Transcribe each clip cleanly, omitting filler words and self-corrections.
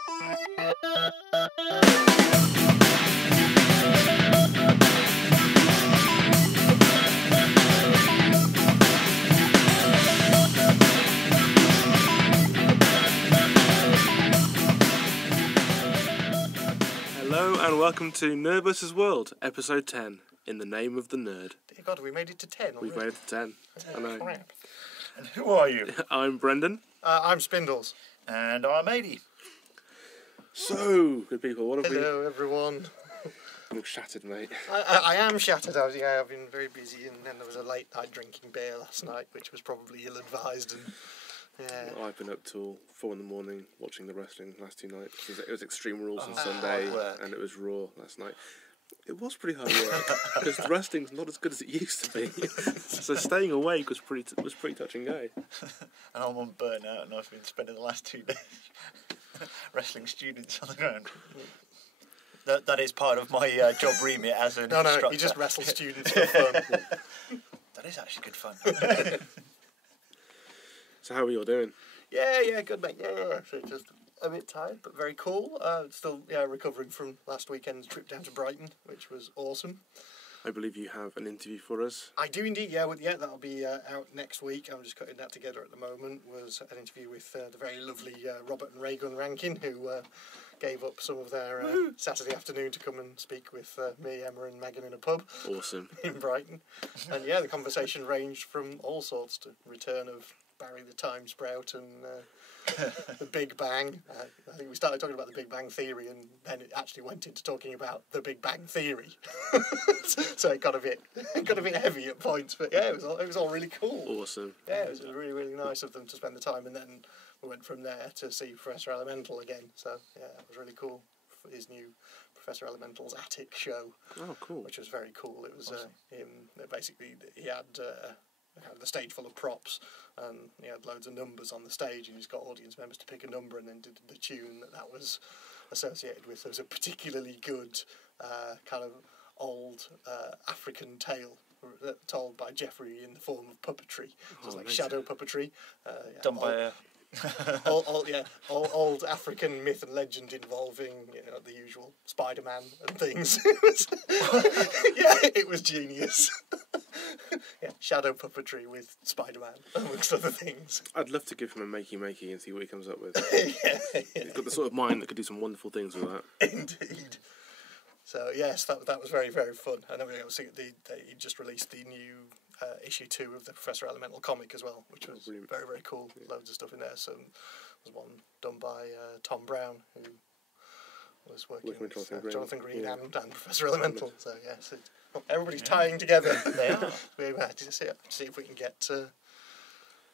Hello and welcome to NerdVsWorld, episode 10, In the Name of the Nerd. Dear God, we made it to 10 already. We've made it to 10. I know. Crap. And who are you? I'm Brendan. I'm Spindles. And I'm Ady. So, good people, what have Hello, everyone. You're shattered, mate. I am shattered. I've been very busy, and then there was a late night drinking beer last night, which was probably ill-advised. And yeah. I've been up till 4 in the morning watching the wrestling last 2 nights. It was Extreme Rules on Sunday, and it was Raw last night. It was pretty hard work, because the wrestling's not as good as it used to be. So staying awake was pretty touch and go. And I'm on burnout, and I've been spending the last 2 days wrestling students on the ground. That is part of my job remit as an instructor. No, you just wrestle students for fun. That is actually good fun. So how are you all doing? Yeah, good, mate. Yeah. So just a bit tired, but very cool. Still, recovering from last weekend's trip down to Brighton, which was awesome. I believe you have an interview for us. I do indeed, yeah. That'll be out next week. I'm just cutting that together at the moment. Was an interview with the very lovely Robert and Raygun Rankin, who gave up some of their Saturday afternoon to come and speak with me, Emma and Megan in a pub. Awesome. In Brighton. And yeah, the conversation ranged from all sorts to return of Barry the Time Sprout and the Big Bang. I think we started talking about the Big Bang Theory, and then it actually went into talking about the Big Bang Theory. So it got a bit heavy at points, but yeah, it was all really cool. Awesome. Yeah, it was really, really nice of them to spend the time, and then we went from there to see Professor Elemental again. So yeah, it was really cool. His new Professor Elemental's attic show. Oh, cool. Which was very cool. It was awesome. Him. Basically, he had the stage full of props, and he had loads of numbers on the stage, and he's got audience members to pick a number, and then did the tune that was associated with. There was a particularly good kind of old African tale told by Jeffrey in the form of puppetry. It was like shadow puppetry. Done by a... old African myth and legend involving the usual Spider-Man and things. It was genius. Shadow puppetry with Spider-Man amongst other things. I'd love to give him a makey and see what he comes up with. He's got the sort of mind that could do some wonderful things with that. Indeed. So yes, that was very, very fun. And then he just released the new issue 2 of the Professor Elemental comic as well, which was very, very cool. Yeah. Loads of stuff in there. So there was one done by Tom Brown, who was working with Jonathan Green and Professor Elemental. So yes, everybody's tying together. They are. We had to see if we can get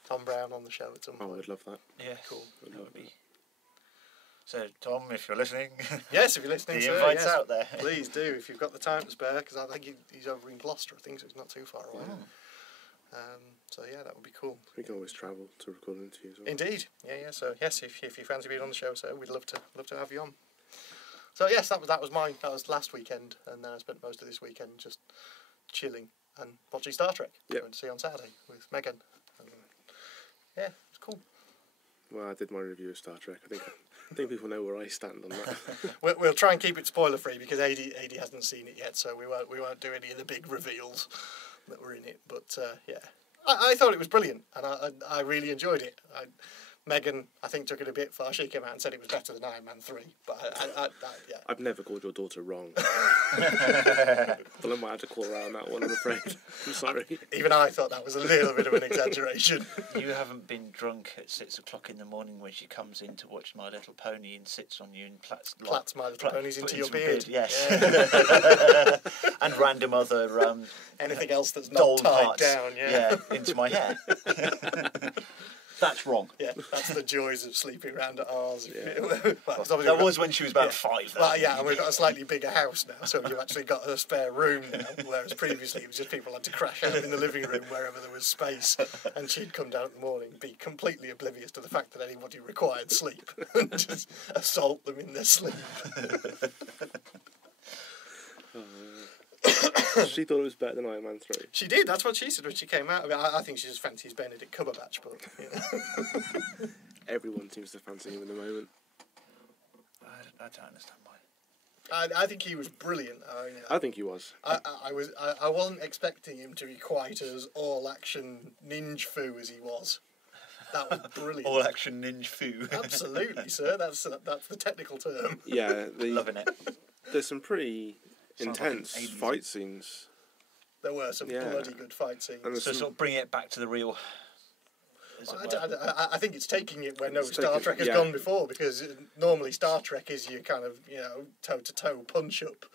Tom Brown on the show at some point. Oh, I'd love that. Yeah, cool. That would be. So, Tom, if you're listening, yes, if you're listening, the invite's out there. Please do if you've got the time to spare, because I think he's over in Gloucester. I think so. It's not too far away. So yeah, that would be cool. We can always travel to record interviews. Indeed, yeah. So yes, if you fancy being on the show, so we'd love to have you on. So yes, that was last weekend, and then I spent most of this weekend just chilling and watching Star Trek. Yep. Going to see on Saturday with Megan. And, yeah, it's cool. Well, I did my review of Star Trek. I think people know where I stand on that. We'll try and keep it spoiler free because Ady hasn't seen it yet, so we won't do any of the big reveals that were in it. But yeah, I thought it was brilliant, and I really enjoyed it. Megan, I think, took it a bit far. She came out and said it was better than Iron Man 3, but yeah. I've never called your daughter wrong. But I might have to call her out on that one, I'm afraid. I'm sorry. Even I thought that was a little bit of an exaggeration. You haven't been drunk at 6 o'clock in the morning when she comes in to watch My Little Pony and sits on you and plats My Little Ponies into your beard. Yes. Yeah. And random other... anything else that's not tied parts, down, yeah. Into my hair. That's wrong. Yeah, that's the joys of sleeping around at ours. Yeah. That was when she was about 5. Well, yeah, and we've got a slightly bigger house now, so you've actually got a spare room now, whereas previously it was just people had to crash out in the living room wherever there was space, and she'd come down in the morning, be completely oblivious to the fact that anybody required sleep, and just assault them in their sleep. She thought it was better than Iron Man 3. She did, that's what she said when she came out. I mean, I think she just fancies Benedict Cumberbatch, but... Everyone seems to fancy him at the moment. don't understand why. I think he was brilliant. I think he was. I wasn't expecting him to be quite as all-action ninja foo as he was. That was brilliant. All-action ninja foo. Absolutely, sir. That's the technical term. Yeah, loving it. There's some pretty intense fight scenes. There were some bloody good fight scenes. And so sort of bring it back to the real. I think it's taking it where Star Trek has gone before, because normally Star Trek is your kind of toe-to-toe punch-up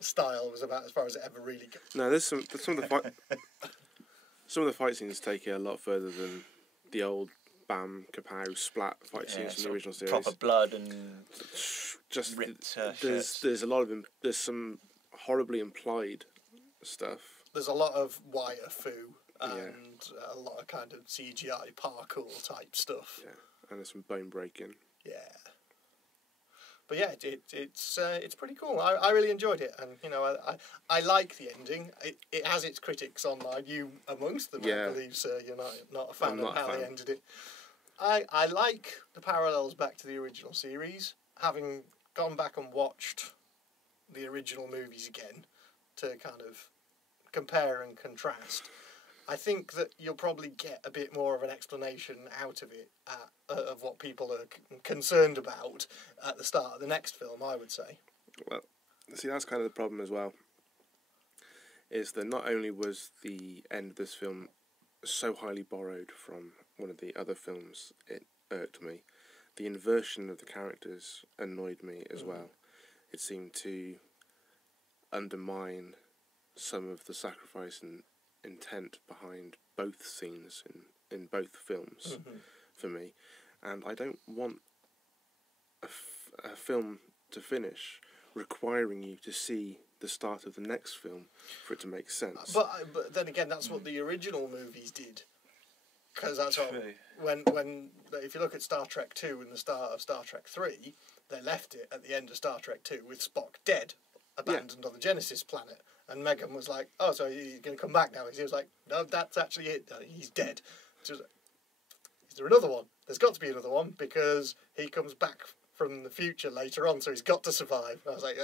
style, was about as far as it ever really goes. No, there's some of the fight scenes take it a lot further than the old bam kapow splat fight scenes from the original series. Proper blood and just ripped. There's a lot of there's some horribly implied stuff. There's a lot of wire foo. And a lot of kind of CGI parkour type stuff. Yeah, and there's some bone breaking. Yeah, but yeah, it's pretty cool. I really enjoyed it, and I like the ending. It has its critics online, you amongst them, I believe, sir. You're not a fan of how they ended it. I like the parallels back to the original series, having gone back and watched the original movies again to kind of compare and contrast. I think that you'll probably get a bit more of an explanation out of it, of what people are concerned about at the start of the next film, I would say. Well, see, that's kind of the problem as well, is that not only was the end of this film so highly borrowed from one of the other films, it irked me. The inversion of the characters annoyed me as well. It seemed to undermine some of the sacrifice and intent behind both scenes in both films for me, and I don't want a film to finish requiring you to see the start of the next film for it to make sense. But then again, that's what the original movies did, because that's what, when if you look at Star Trek 2 and the start of Star Trek 3, they left it at the end of Star Trek 2 with Spock dead, abandoned on the Genesis planet. And Megan was like, "Oh, so he's going to come back now?" He was like, "No, that's actually it. He's dead." She was like, "Is there another one? There's got to be another one, because he comes back from the future later on, so he's got to survive." I was like,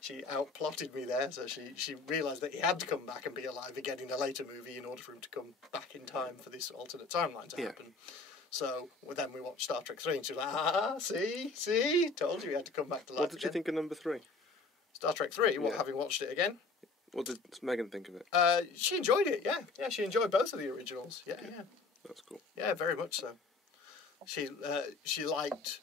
she outplotted me there. So she realised that he had to come back and be alive again in a later movie in order for him to come back in time for this alternate timeline to happen. So then we watched Star Trek 3, and she was like, see, told you he had to come back to life. What did you think of number 3? Star Trek 3, having watched it again. What did Megan think of it? She enjoyed it, yeah. Yeah, she enjoyed both of the originals. Yeah. That's cool. Yeah, very much so. She liked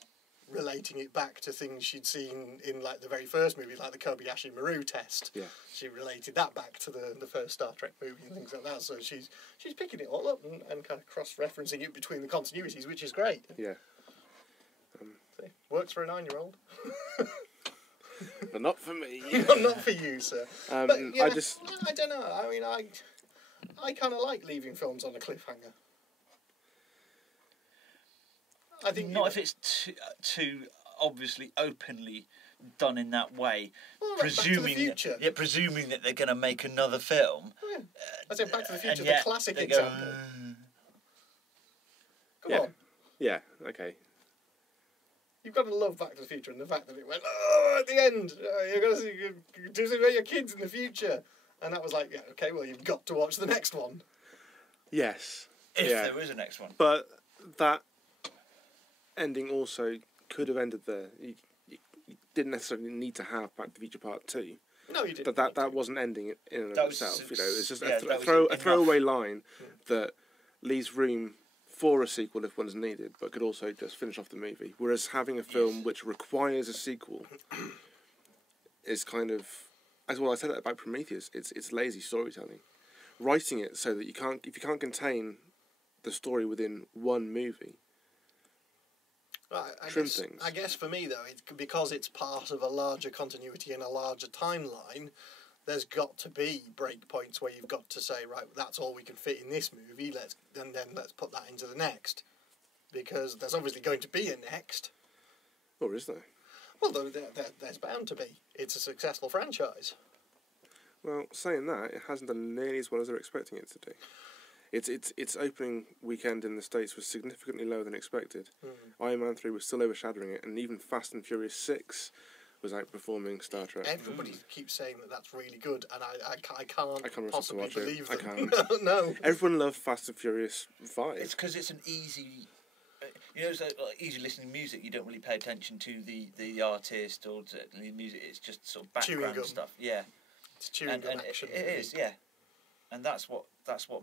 relating it back to things she'd seen in like the very first movie, like the Kobayashi Maru test. Yeah. She related that back to the first Star Trek movie and things like that. So she's picking it all up and kind of cross-referencing it between the continuities, which is great. Yeah. Works for a 9-year-old. But not for me. Not for you, sir. But, I don't know. I mean, I kind of like leaving films on a cliffhanger. I think not if it's too obviously openly done in that way. Well, presuming that they're going to make another film. Yeah. I say Back to the Future, the classic example. Come on. Yeah. Okay. You've got to love Back to the Future and the fact that it went, at the end, you're going to do something about your kids in the future. And that was like, yeah, okay, well, you've got to watch the next one. Yes. If there is a next one. But that ending also could have ended there. You didn't necessarily need to have Back to the Future Part 2. No, you didn't. That wasn't ending in and of itself. It's just a throwaway line that leaves room for a sequel if one's needed, but could also just finish off the movie. Whereas having a film which requires a sequel is kind of, as well, I said that about Prometheus. It's lazy storytelling. Writing it so that if you can't contain the story within one movie, I guess for me though, because it's part of a larger continuity and a larger timeline, there's got to be breakpoints where you've got to say, right, that's all we can fit in this movie. Let's put that into the next, because there's obviously going to be a next. Or is there? Well, there's bound to be. It's a successful franchise. Well, saying that, it hasn't done nearly as well as they're expecting it to do. its opening weekend in the States was significantly lower than expected. Iron Man 3 was still overshadowing it, and even Fast and Furious 6 was outperforming Star Trek. Everybody keeps saying that that's really good, and I can't possibly to watch believe it. them. I can't. No. Everyone loved Fast and Furious 5. It's because it's an easy... it's like easy listening music. You don't really pay attention to the artist or to the music. It's just sort of background stuff. Yeah, it's chewing gum action. It is, yeah. And that's what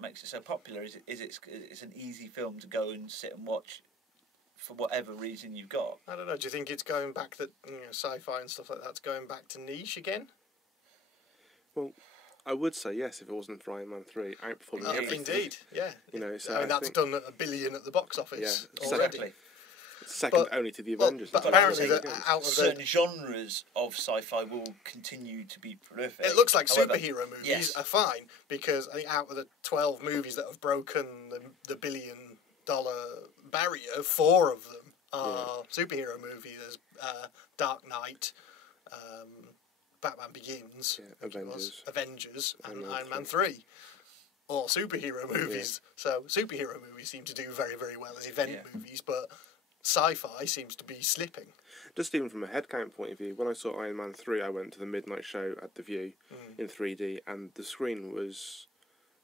makes it so popular. It's an easy film to go and sit and watch for whatever reason you've got. I don't know. Do you think it's going back that sci-fi and stuff like that's going back to niche again? Well, I would say yes if it wasn't for Iron Man 3 outperforming everything. Indeed, yeah. So I mean, that's done $1 billion at the box office already. Second only to the Avengers. But apparently, out of certain genres of sci-fi will continue to be prolific. It looks like superhero movies are fine, because I think out of the 12 movies that have broken the $1 billion barrier, 4 of them are superhero movies. There's Dark Knight, Batman Begins, Avengers, and Iron Man 3. All superhero movies. So superhero movies seem to do very, very well as event movies, but sci-fi seems to be slipping. Just even from a headcount point of view, when I saw Iron Man 3, I went to the midnight show at the View in 3D, and the screen was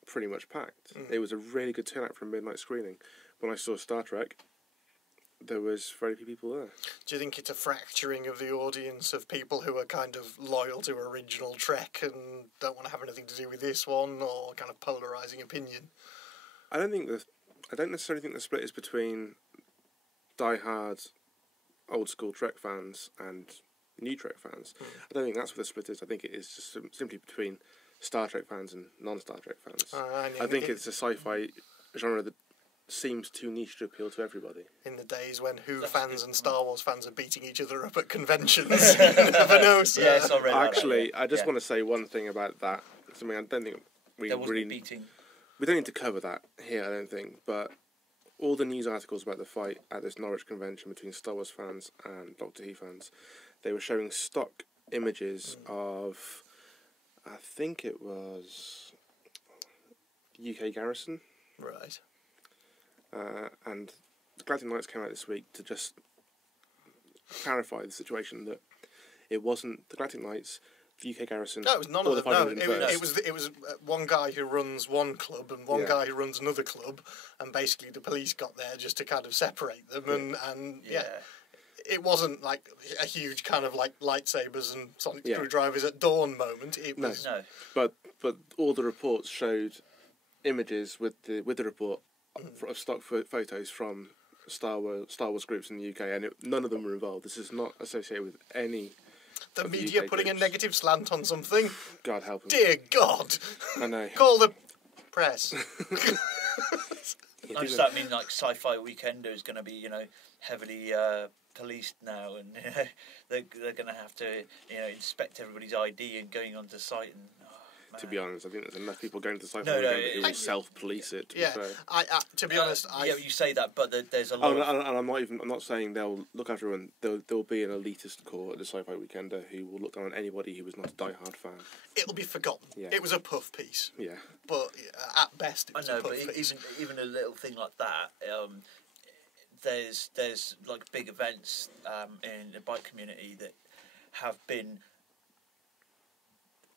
pretty much packed. It was a really good turnout for a midnight screening. When I saw Star Trek, there was very few people there. Do you think it's a fracturing of the audience of people who are kind of loyal to original Trek and don't want to have anything to do with this one, or kind of polarising opinion? I don't necessarily think the split is between die-hard old school Trek fans and new Trek fans. I don't think that's what the split is. I think it is just simply between Star Trek fans and non-Star Trek fans. I think it's a sci-fi genre that seems too niche to appeal to everybody. In the days when Who fans and Star Wars fans are beating each other up at conventions. You never know, sir. Yes, I read Actually, I just want to say one thing about that. Something I don't think we really... beating. We don't need to cover that here, I don't think, but all the news articles about the fight at this Norwich convention between Star Wars fans and Doctor Who fans, they were showing stock images of, I think it was UK Garrison. Right. And the Galactic Knights came out this week to just clarify the situation that it wasn't the Galactic Knights, the UK Garrison. No, it was none of them. No, it was one guy who runs one club and one guy who runs another club, and basically the police got there just to kind of separate them, and it wasn't like a huge kind of like lightsabers and sonic screwdrivers at dawn moment. It was no. But all the reports showed images with the report of stock photos from Star Wars groups in the UK, and none of them were involved. This is not associated with any. The media putting a negative slant on something. God help them. Dear God. I know. Call the press. Does that mean like Sci-Fi Weekender is going to be, heavily policed now, and they're going to have to, inspect everybody's ID and going onto site and. To be honest, I think there's enough people going to Sci-Fi Weekender who will self-police it. To be honest, you say that, but there's a lot. And I'm not saying they'll look after everyone. There'll be an elitist core at the Sci-Fi Weekender who will look down on anybody who was not a die-hard fan. It'll be forgotten. Yeah. It was a puff piece. Yeah. But at best, it was a puff piece. Even a little thing like that. There's like big events in the bike community that have been.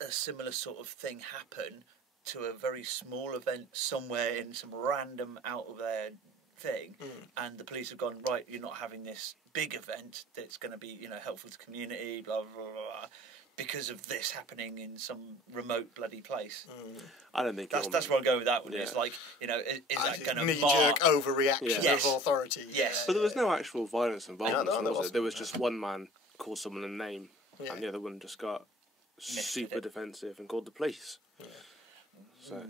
A similar sort of thing happen to a very small event somewhere in some random out of there thing, and the police have gone, right, you're not having this big event that's going to be helpful to the community, blah blah blah, blah because of this happening in some remote bloody place. I don't think that's where I go with that one. It's like is that going to knee-jerk overreaction of authority? Yes, but there was no actual violence involved. There was just one man called someone a name, and the other one just got super defensive and called the police. So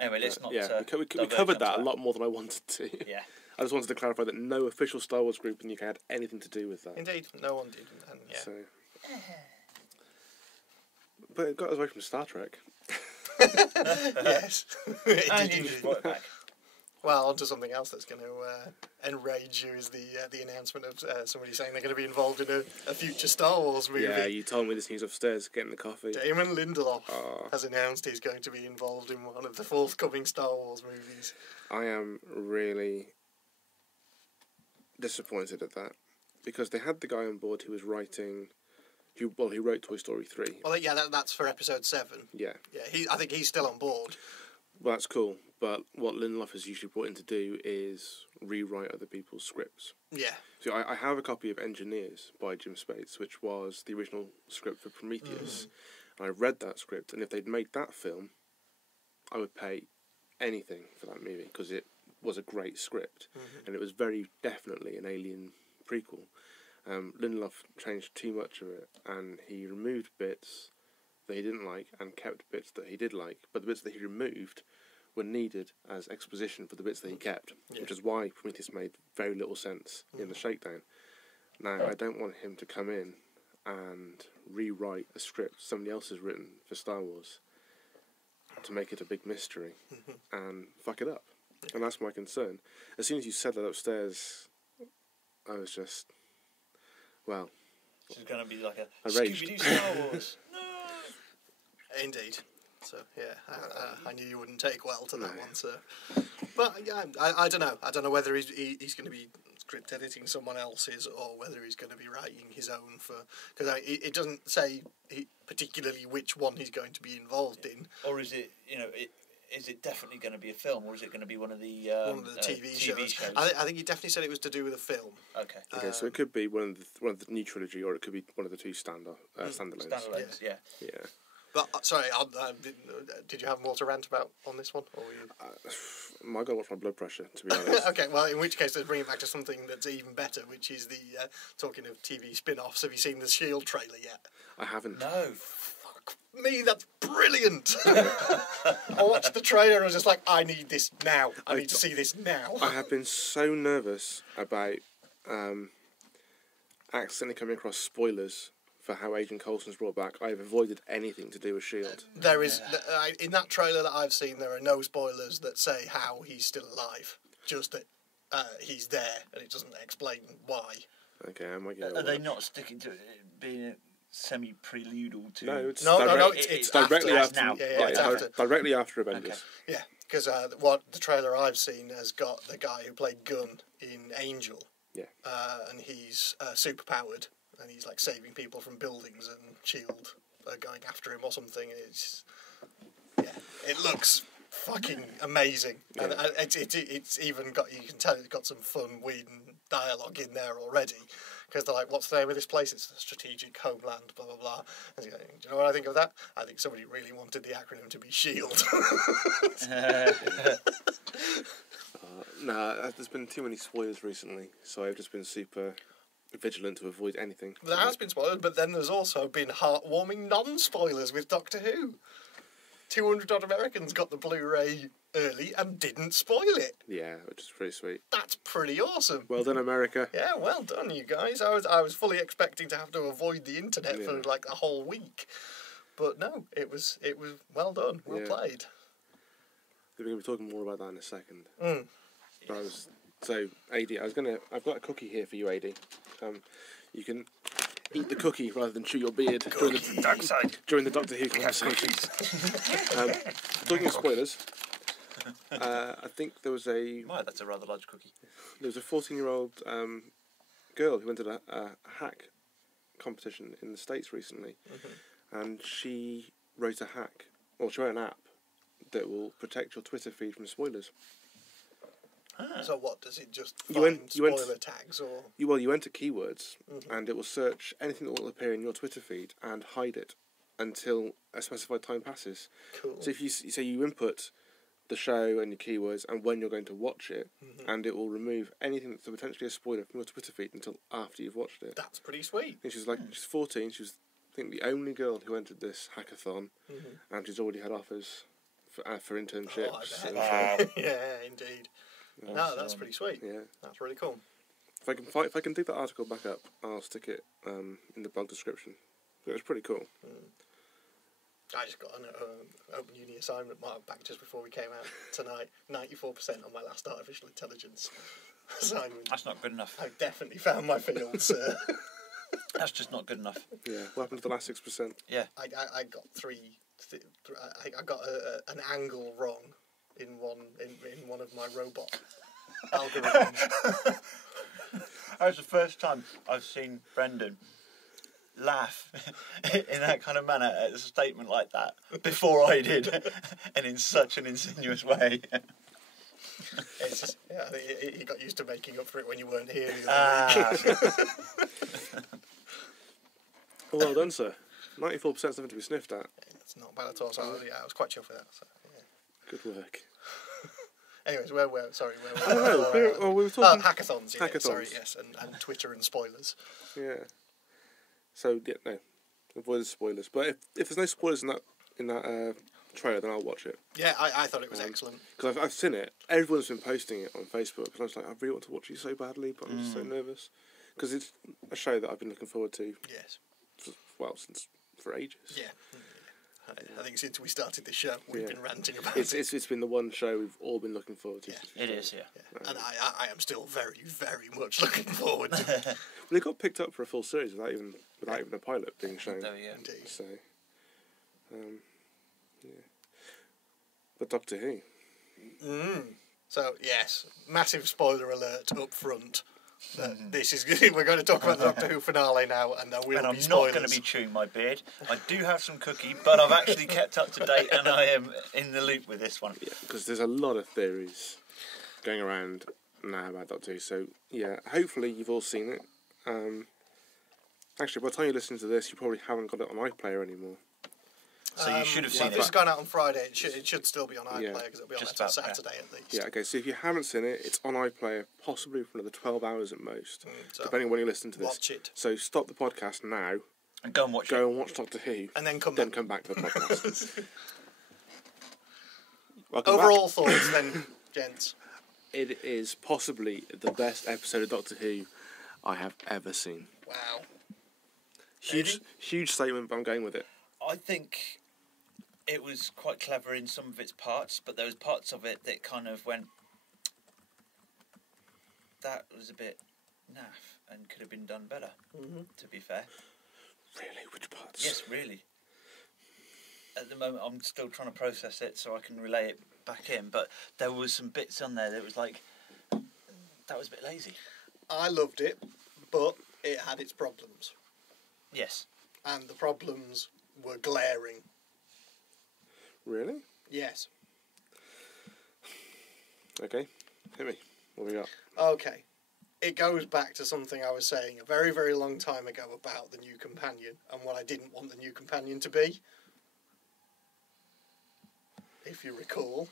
anyway, let's not. We covered that a lot more than I wanted to. Yeah, I just wanted to clarify that no official Star Wars group in the UK had anything to do with that. Indeed, no one did. So, but it got us away from Star Trek. Yes, and you just brought it back. Well, on to something else that's going to enrage you is the announcement of somebody saying they're going to be involved in a future Star Wars movie. Yeah, you told me this news upstairs, getting the coffee. Damon Lindelof has announced he's going to be involved in one of the forthcoming Star Wars movies. I am really disappointed at that, because they had the guy on board who was writing... He wrote Toy Story 3. Well, yeah, that's for Episode 7. Yeah. Yeah, I think he's still on board. Well, that's cool, but what Lindelof is usually brought in to do is rewrite other people's scripts. Yeah. So I have a copy of Engineers by Jim Spates, which was the original script for Prometheus. And I read that script, and if they'd made that film, I would pay anything for that movie, because it was a great script, and it was very definitely an Alien prequel. Lindelof changed too much of it, and he removed bits that he didn't like and kept bits that he did like, but the bits that he removed were needed as exposition for the bits that he kept, which is why Prometheus made very little sense in the shakedown. Now, I don't want him to come in and rewrite a script somebody else has written for Star Wars to make it a big mystery and fuck it up. And that's my concern. As soon as you said that upstairs, I was just... Well, this is going to be like a raged. Scooby-Doo Star Wars. No. Indeed. So, yeah, I knew you wouldn't take well to that one, so... But, yeah, I don't know. I don't know whether he's going to be script editing someone else's or whether he's going to be writing his own for... Because it doesn't say particularly which one he's going to be involved in. Or is it, is it definitely going to be a film, or is it going to be one of the TV shows? I think he definitely said it was to do with a film. Okay. So it could be one of the new trilogy, or it could be one of the two standalones. Standalones, yeah. But sorry, did you have more to rant about on this one, or were you? I got to watch my blood pressure, to be honest. Okay, well, in which case, let's bring it back to something that's even better, which is the talking of TV spin-offs. Have you seen the Shield trailer yet? I haven't. No. Me, that's brilliant. I watched the trailer and I was just like, I need this now. I need to see this now. I have been so nervous about accidentally coming across spoilers for how Agent Coulson's brought back. I have avoided anything to do with S.H.I.E.L.D. There is, in that trailer that I've seen, there are no spoilers that say how he's still alive. Just that he's there, and it doesn't explain why. Okay, I might get Are they not sticking to it being a semi-preludal to... No, it's it's directly after. Now. It's after. Directly after Avengers. Okay. Yeah, because what the trailer I've seen has got the guy who played Gunn in Angel. Yeah. And he's super powered, and he's like saving people from buildings, and S.H.I.E.L.D. are going after him or something. It looks fucking amazing. Yeah. And it's even got, you can tell it's got some fun, weird dialogue in there already. Because they're like, what's the name of this place? It's a strategic homeland, blah, blah, blah. And he's going, do you know what I think of that? I think somebody really wanted the acronym to be S.H.I.E.L.D. There's been too many spoilers recently, so I've just been super vigilant to avoid anything. There has been spoilers, but then there's also been heartwarming non-spoilers with Doctor Who. 200 odd Americans got the Blu-ray early and didn't spoil it. Yeah, which is pretty sweet. That's pretty awesome. Well done, America. Yeah, well done, you guys. I was fully expecting to have to avoid the internet for like a whole week, but no, it was well done, well played. We're going to be talking more about that in a second. So, Ady, I've got a cookie here for you, Ady. You can eat the cookie rather than chew your beard during the Doctor Who conversation. Talking of spoilers, I think there was that's a rather large cookie. There was a 14-year-old girl who entered a hack competition in the States recently, and she wrote an app that will protect your Twitter feed from spoilers. So what, does it just find spoiler tags? Or you enter keywords, and it will search anything that will appear in your Twitter feed and hide it until a specified time passes. Cool. So if you input the show and your keywords and when you're going to watch it, and it will remove anything that's potentially a spoiler from your Twitter feed until after you've watched it. That's pretty sweet. And she's 14. She was, I think, the only girl who entered this hackathon, and she's already had offers for internships. Oh, I bet. Yeah, indeed. No, that's pretty sweet. Yeah, that's really cool. If I can dig that article back up, I'll stick it in the blog description. It was pretty cool. I just got an open uni assignment marked back just before we came out tonight. 94% on my last artificial intelligence assignment. That's not good enough. I've definitely found my field, sir. That's just not good enough. Yeah. What happened to the last 6%? Yeah. I got I got an angle wrong in one of my robot algorithms. That was the first time I've seen Brendan laugh in that kind of manner at a statement like that before I did, and in such an insinuous way. It's just, yeah, I think he got used to making up for it when you weren't here. Well done, sir. 94% something to be sniffed at. It's not bad at all. So I was quite chuffed with that. So, yeah. Good work. Anyways, where were we were talking hackathons. Yeah, hackathons. Sorry, yes, and Twitter and spoilers. Yeah. So yeah, no, avoid the spoilers. But if there's no spoilers in that trailer, then I'll watch it. Yeah, I thought it was excellent because I've seen it. Everyone's been posting it on Facebook, and I was like, I really want to watch it so badly, but I'm just so nervous because it's a show that I've been looking forward to. Yes. Since for ages. Yeah. I think since we started the show, we've been ranting about it. It's been the one show we've all been looking forward to. Yeah, it is, yeah. And I am still very, very much looking forward to it. Well, it got picked up for a full series without even a pilot being shown. There we go. Indeed. So, yeah. But Doctor Who. So, yes, massive spoiler alert up front. This is we're going to talk about the Doctor Who finale now, and there will be spoilers. I'm not going to be chewing my beard. I do have some cookie, but I've actually kept up to date, and I am in the loop with this one. Yeah, because there's a lot of theories going around now about Doctor Who. So yeah, hopefully you've all seen it. Actually, by the time you listen to this, you probably haven't got it on iPlayer anymore. So you should have seen it. If it's gone out on Friday, it should still be on iPlayer because it'll be on until Saturday at least. Yeah, okay, so if you haven't seen it, it's on iPlayer possibly for another 12 hours at most, depending on when you listen to this. Watch it. So stop the podcast now. And go and watch Doctor Who. And then come back to the podcast. Overall thoughts then, gents? It is possibly the best episode of Doctor Who I have ever seen. Wow. Huge statement, but I'm going with it. I think it was quite clever in some of its parts, but there was parts of it that kind of went, that was a bit naff and could have been done better, to be fair. Really? Which parts? Yes, really. At the moment, I'm still trying to process it so I can relay it back in, but there was some bits on there that was like, that was a bit lazy. I loved it, but it had its problems. Yes. And the problems were glaring. Really? Yes. Okay, hit me. What we got? Okay. It goes back to something I was saying a very, very long time ago about the new companion and what I didn't want the new companion to be. If you recall.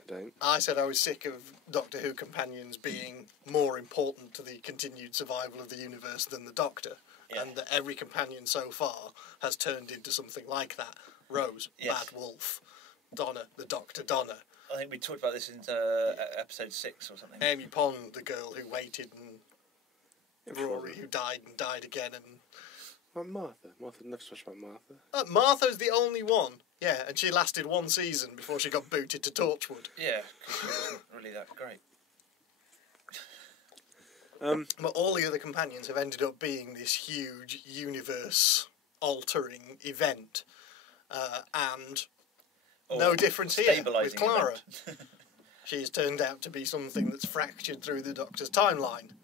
I don't. I said I was sick of Doctor Who companions being more important to the continued survival of the universe than the Doctor. Yeah. And that every companion so far has turned into something like that. Rose, Bad Wolf, Donna, the Doctor Donna. I think we talked about this in episode 6 or something. Amy Pond, the girl who waited, and Rory, who died and died again. And Martha. Martha never spoke about Martha. Martha's the only one. Yeah, and she lasted one season before she got booted to Torchwood. Yeah, because she wasn't really that great. But all the other companions have ended up being this huge universe-altering event. And no difference here with Clara. She's turned out to be something that's fractured through the Doctor's timeline.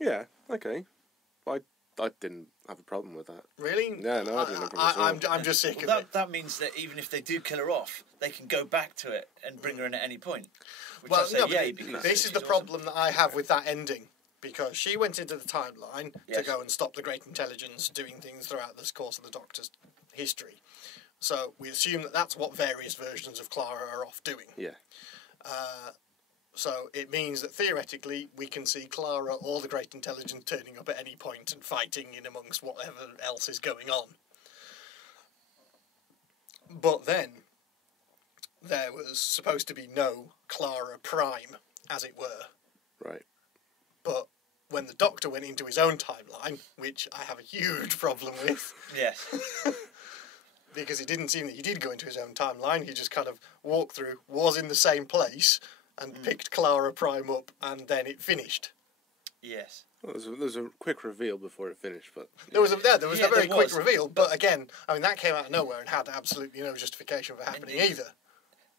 Yeah, okay. I didn't have a problem with that. Really? Yeah, no, I didn't have a problem. I'm just sick of it. That means that even if they do kill her off, they can go back to it and bring her in at any point. This is the problem that I have with that ending. Because she went into the timeline to go and stop the Great Intelligence doing things throughout the course of the Doctor's history. So we assume that that's what various versions of Clara are off doing. Yeah. So it means that theoretically we can see Clara or the Great Intelligence turning up at any point and fighting in amongst whatever else is going on. But then there was supposed to be no Clara Prime, as it were. Right. But when the Doctor went into his own timeline, which I have a huge problem with... Yes. because it didn't seem that he did go into his own timeline. He just kind of walked through, was in the same place, and picked Clara Prime up, and then it finished. Yes. Well, there was a quick reveal before it finished, but there was a very quick reveal. But again, I mean, that came out of nowhere and had absolutely no justification for happening either.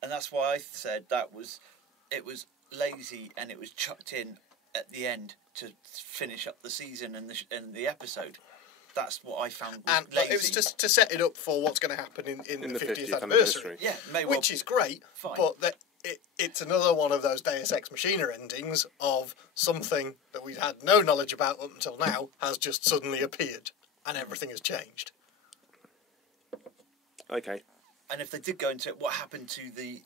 And that's why I said it was lazy, and it was chucked in at the end to finish up the season and the episode. That's what I found was lazy. It was just to set it up for what's going to happen in the 50th anniversary. Yeah, which is great. Fine. But it's another one of those Deus Ex Machina endings of something that we'd had no knowledge about up until now has just suddenly appeared, and everything has changed. Okay. And if they did go into it, what happened to the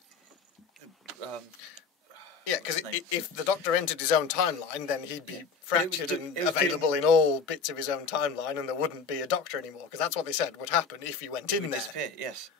yeah, because if the Doctor entered his own timeline, then he'd be fractured and available in all bits of his own timeline, and there wouldn't be a Doctor anymore. Because that's what they said would happen if he went in there. Disappear, yes.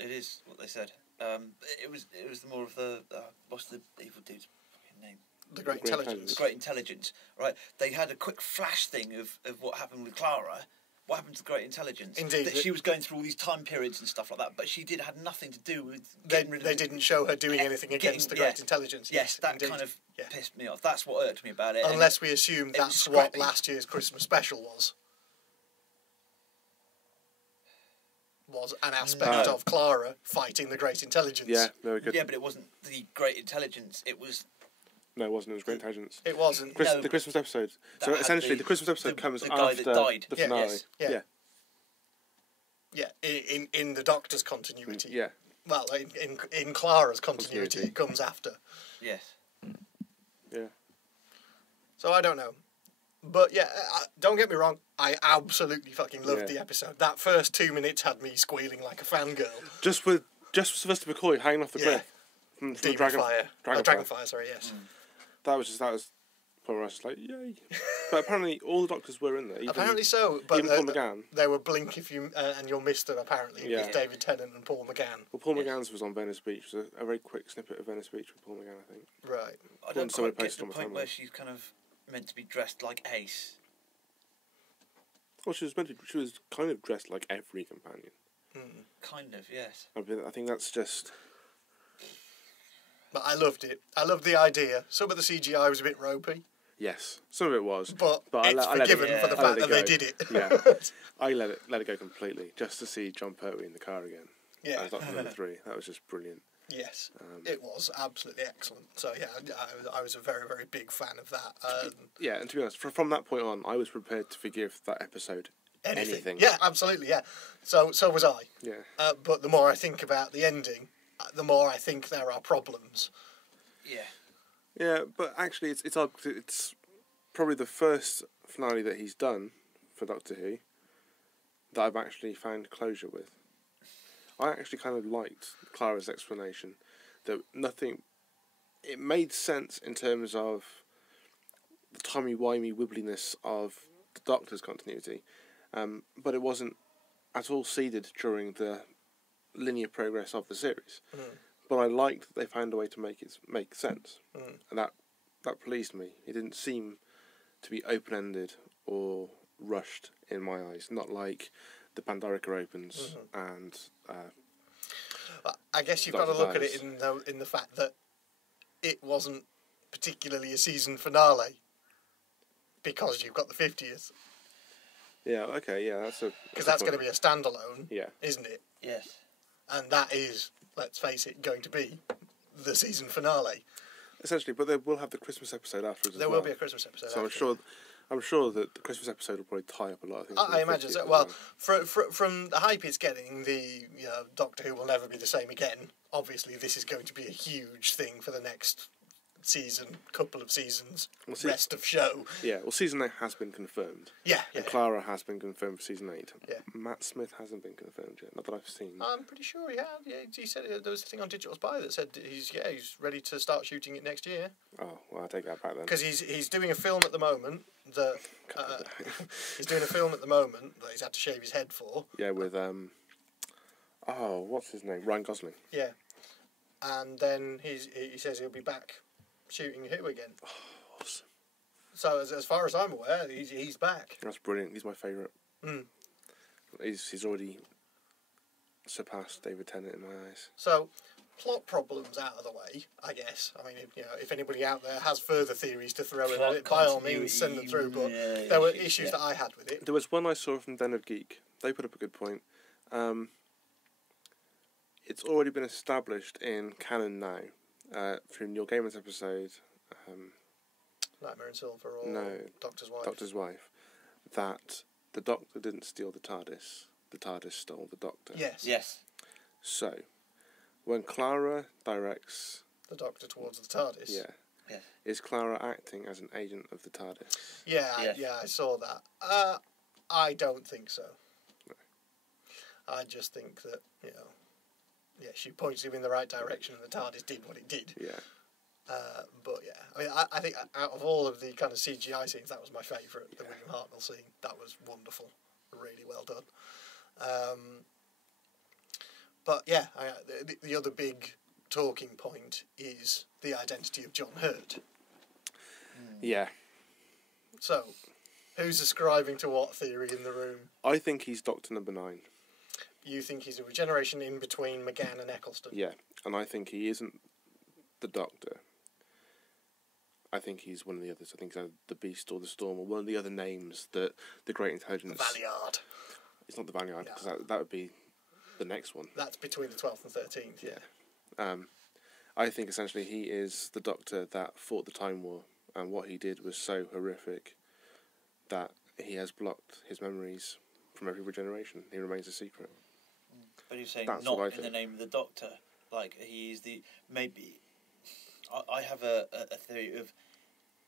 It is what they said. It was more of the what's the evil dude's fucking name? The Great Intelligence. The Great Intelligence, right? They had a quick flash thing of what happened with Clara. What happened to the Great Intelligence? Indeed. That she was going through all these time periods and stuff like that, but she had nothing to do with getting rid of They didn't show her doing anything against the Great Intelligence. Yes, that indeed. Kind of pissed me off. That's what irked me about it. Unless we assume that's what last year's Christmas special was. Was an aspect of Clara fighting the Great Intelligence. Yeah, very good. Yeah, but it wasn't the Great Intelligence. It was... No, it wasn't. It was Great Intelligence. It wasn't. The Christmas episode. So essentially, the Christmas episode comes after the finale. Yes. Yeah, in the Doctor's continuity. Yeah. Well, in Clara's continuity, it comes after. Yes. Yeah. So I don't know. But yeah, don't get me wrong, I absolutely fucking loved the episode. That first 2 minutes had me squealing like a fangirl. Just with Sylvester McCoy hanging off the cliff. From Dragonfire, sorry, yes. That was point where I was just like, yay. But apparently all the Doctors were in there. Apparently so, but even Paul McGann. They were Blink if you and you'll miss them apparently with David Tennant and Paul McGann. Well, Paul McGann's was on Venice Beach. It was a very quick snippet of Venice Beach with Paul McGann, I think. Right. I don't quite get the point where she's kind of meant to be dressed like Ace. Well, she was kind of dressed like every companion. Kind of, yes. I think that's just... But I loved it. I loved the idea. Some of the CGI was a bit ropey. Yes, some of it was. But it's forgiven for the fact that they did it. Yeah, I let it go completely just to see John Pertwee in the car again. Yeah, as Doctor number 3. That was just brilliant. Yes, it was absolutely excellent. So yeah, I was a very, very big fan of that. And to be honest, from that point on, I was prepared to forgive that episode anything. Yeah, absolutely. Yeah, so was I. Yeah. But the more I think about the ending, the more I think there are problems. Yeah. Yeah, but actually, it's odd because it's probably the first finale that he's done for Doctor Who that I've actually found closure with. I actually kind of liked Clara's explanation that it made sense in terms of the timey-wimey wibbliness of the Doctor's continuity, but it wasn't at all seeded during the linear progress of the series. But I liked that they found a way to make it make sense, and that pleased me. It didn't seem to be open-ended or rushed in my eyes, not like the Pandorica opens and... I guess you've got to look at it in the fact that it wasn't particularly a season finale because you've got the 50th. Yeah, okay, yeah, because that's going to be a standalone, isn't it? Yes. And that is, let's face it, going to be the season finale. Essentially, but they will have the Christmas episode afterwards. There will be a Christmas episode. So I'm sure that the Christmas episode will probably tie up a lot of things. I imagine so. Well, from the hype it's getting, the Doctor Who will never be the same again. Obviously, this is going to be a huge thing for the next season, couple of seasons, rest of show. Yeah, well, season 8 has been confirmed. Yeah. And Clara has been confirmed for season 8. Yeah. Matt Smith hasn't been confirmed yet, not that I've seen. I'm pretty sure he had. Yeah, he said there was a thing on Digital Spy that said he's ready to start shooting it next year. Oh, well, I'll take that back then. Because he's doing a film at the moment that he's doing a film at the moment that he's had to shave his head for. Yeah, with what's his name? Ryan Gosling. Yeah, and then he says he'll be back shooting Who again. Oh, awesome. So as far as I'm aware, he's back. That's brilliant. He's my favourite. He's already surpassed David Tennant in my eyes. So, plot problems out of the way, I guess. I mean, if anybody out there has further theories to throw in it, by all means send them through. But there were issues that I had with it. There was one I saw from Den of Geek. They put up a good point. It's already been established in canon now through Neil Gaiman's episode. Nightmare in Silver or Doctor's Wife. Doctor's Wife. That the Doctor didn't steal the TARDIS. The TARDIS stole the Doctor. Yes. So, when Clara directs the Doctor towards the TARDIS. Yeah. Is Clara acting as an agent of the TARDIS? Yeah, I saw that. I don't think so. No. I just think that, she points him in the right direction and the TARDIS did what it did. Yeah. But yeah, I mean, I think out of all of the kind of CGI scenes, that was my favourite, the William Hartnell scene. That was wonderful. Really well done. But yeah, the other big talking point is the identity of John Hurt. Yeah. So, who's ascribing to what theory in the room? I think he's Doctor Number 9. You think he's a regeneration in between McGann and Eccleston? Yeah, and I think he isn't the Doctor. I think he's one of the others. I think he's the Beast or the Storm or one of the other names that the Great Intelligence... The Valiard. It's not the Valiard, because that would be the next one. That's between the 12th and 13th, yeah. I think essentially he is the Doctor that fought the Time War, and what he did was so horrific that he has blocked his memories from every regeneration. He remains a secret. But he's saying not in the name of the Doctor. Like, he is the... Maybe... I have a theory of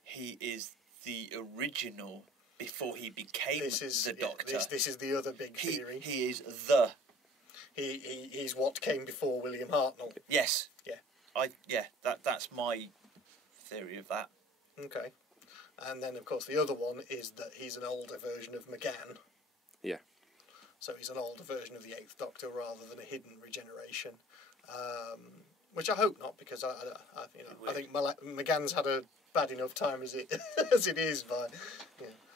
he is the original before he became the Doctor. This is the other big theory. He is the... He's what came before William Hartnell. Yes. Yeah. That's my theory of that. Okay. And then, of course, the other one is that he's an older version of McGann. Yeah. So he's an older version of the Eighth Doctor rather than a hidden regeneration. Which I hope not, because I think McGann's had a bad enough time as it is. But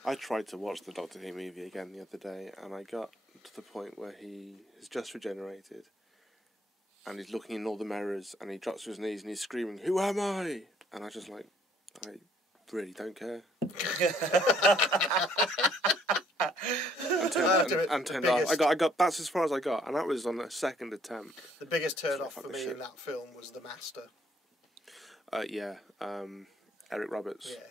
I tried to watch the Doctor Who movie again the other day, and I got to the point where he has just regenerated, and he's looking in all the mirrors, and he drops to his knees and he's screaming, "Who am I?" And I just I really don't care. and turned off. I got. That's as far as I got, and that was on a second attempt. The biggest turn off for me in that film was the Master. Eric Roberts. Yeah,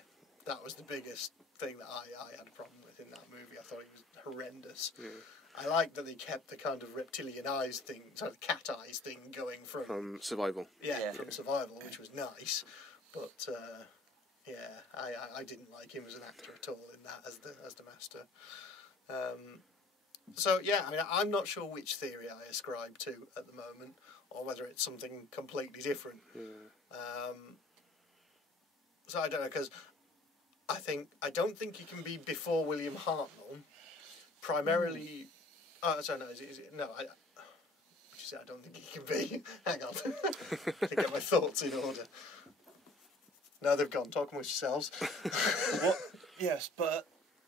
that was the biggest thing that I had a problem with in that movie. I thought it was horrendous. Yeah. I like that they kept the kind of reptilian eyes thing, the cat eyes thing going from Survival. Yeah, from Survival, which was nice, but. I didn't like him as an actor at all in that as the Master. I'm not sure which theory I ascribe to at the moment, or whether it's something completely different. Yeah. So I don't know, because I don't think he can be before William Hartnell. Primarily, I don't think he can be. Hang on, to get my thoughts in order. Now they've gone. Talk amongst yourselves. What? Yes, but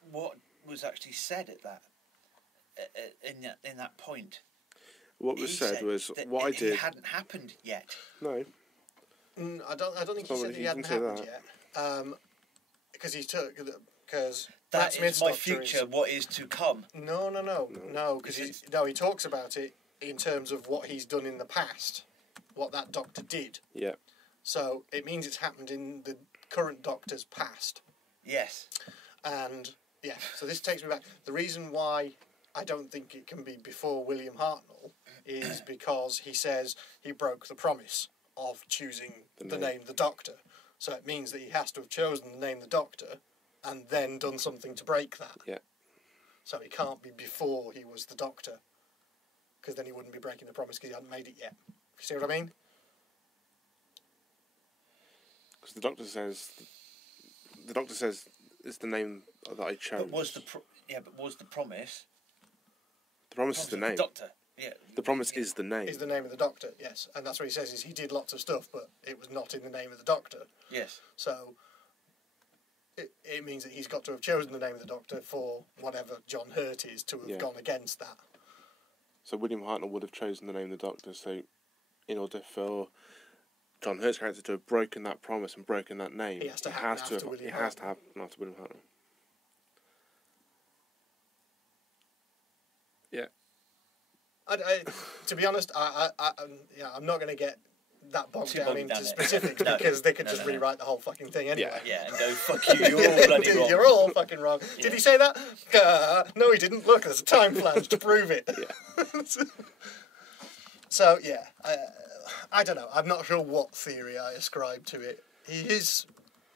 what was actually said at that in that point? What was said was what I did. It hadn't happened yet. No. I don't think he said he hadn't happened yet. Because he took because that is my future. What is to come? No. Because he talks about it in terms of what he's done in the past, what that Doctor did. Yeah. So it means it's happened in the current Doctor's past. Yes. And, so this takes me back. The reason why I don't think it can be before William Hartnell is because he says he broke the promise of choosing the name the Doctor. So it means that he has to have chosen the name the Doctor and then done something to break that. Yeah. So it can't be before he was the Doctor, because then he wouldn't be breaking the promise because he hadn't made it yet. You see what I mean? Because the Doctor says it's the name that I chose. But was the promise? The promise is the name. The Doctor. Yeah. The promise is the name. Is the name of the Doctor? Yes, and that's what he says. Is he did lots of stuff, but it was not in the name of the Doctor. Yes. So it means that he's got to have chosen the name of the Doctor for whatever John Hurt is to have gone against that. So William Hartnell would have chosen the name of the Doctor, so in order for John Hurt's character to have broken that promise and broken that name, he has to happen after William Hartnell. Yeah. To be honest, I'm not going to get that bogged down into specifics because they could just rewrite the whole fucking thing anyway. Yeah, and go, fuck you, you're all bloody wrong. You're all fucking wrong. Yeah. Did he say that? No, he didn't. Look, there's a time flash to prove it. Yeah. So, yeah, I don't know. I'm not sure what theory I ascribe to it. He is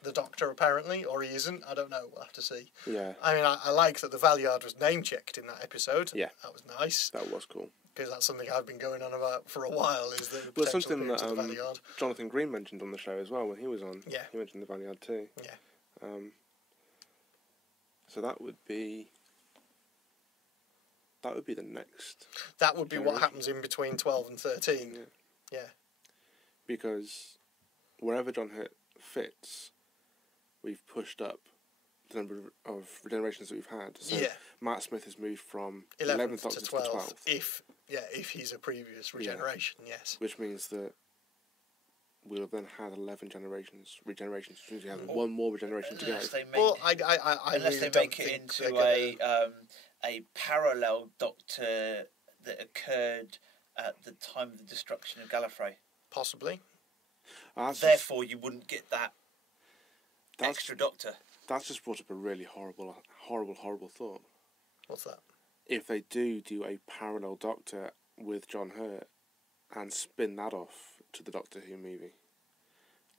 the Doctor, apparently, or he isn't. I don't know. We'll have to see. Yeah. I mean, I like that the Valeyard was name-checked in that episode. Yeah. That was nice. That was cool. Because that's something I've been going on about for a while, is the well, potential something that of the Valeyard. Jonathan Green mentioned on the show as well when he was on. Yeah. He mentioned the Valeyard too. Yeah. So that would be the next. That would be what happens in between 12 and 13. Yeah. Because wherever John Hurt fits, we've pushed up the number of regenerations that we've had. So Matt Smith has moved from 11th Doctor to 12th. If he's a previous regeneration, yes. Which means that we'll have then had 11 regenerations, which means we have one more regeneration to go. Unless they make it into a parallel Doctor that occurred at the time of the destruction of Gallifrey. Possibly. Therefore, you wouldn't get that extra Doctor. That's just brought up a really horrible thought. What's that? If they do a parallel Doctor with John Hurt and spin that off to the Doctor Who movie,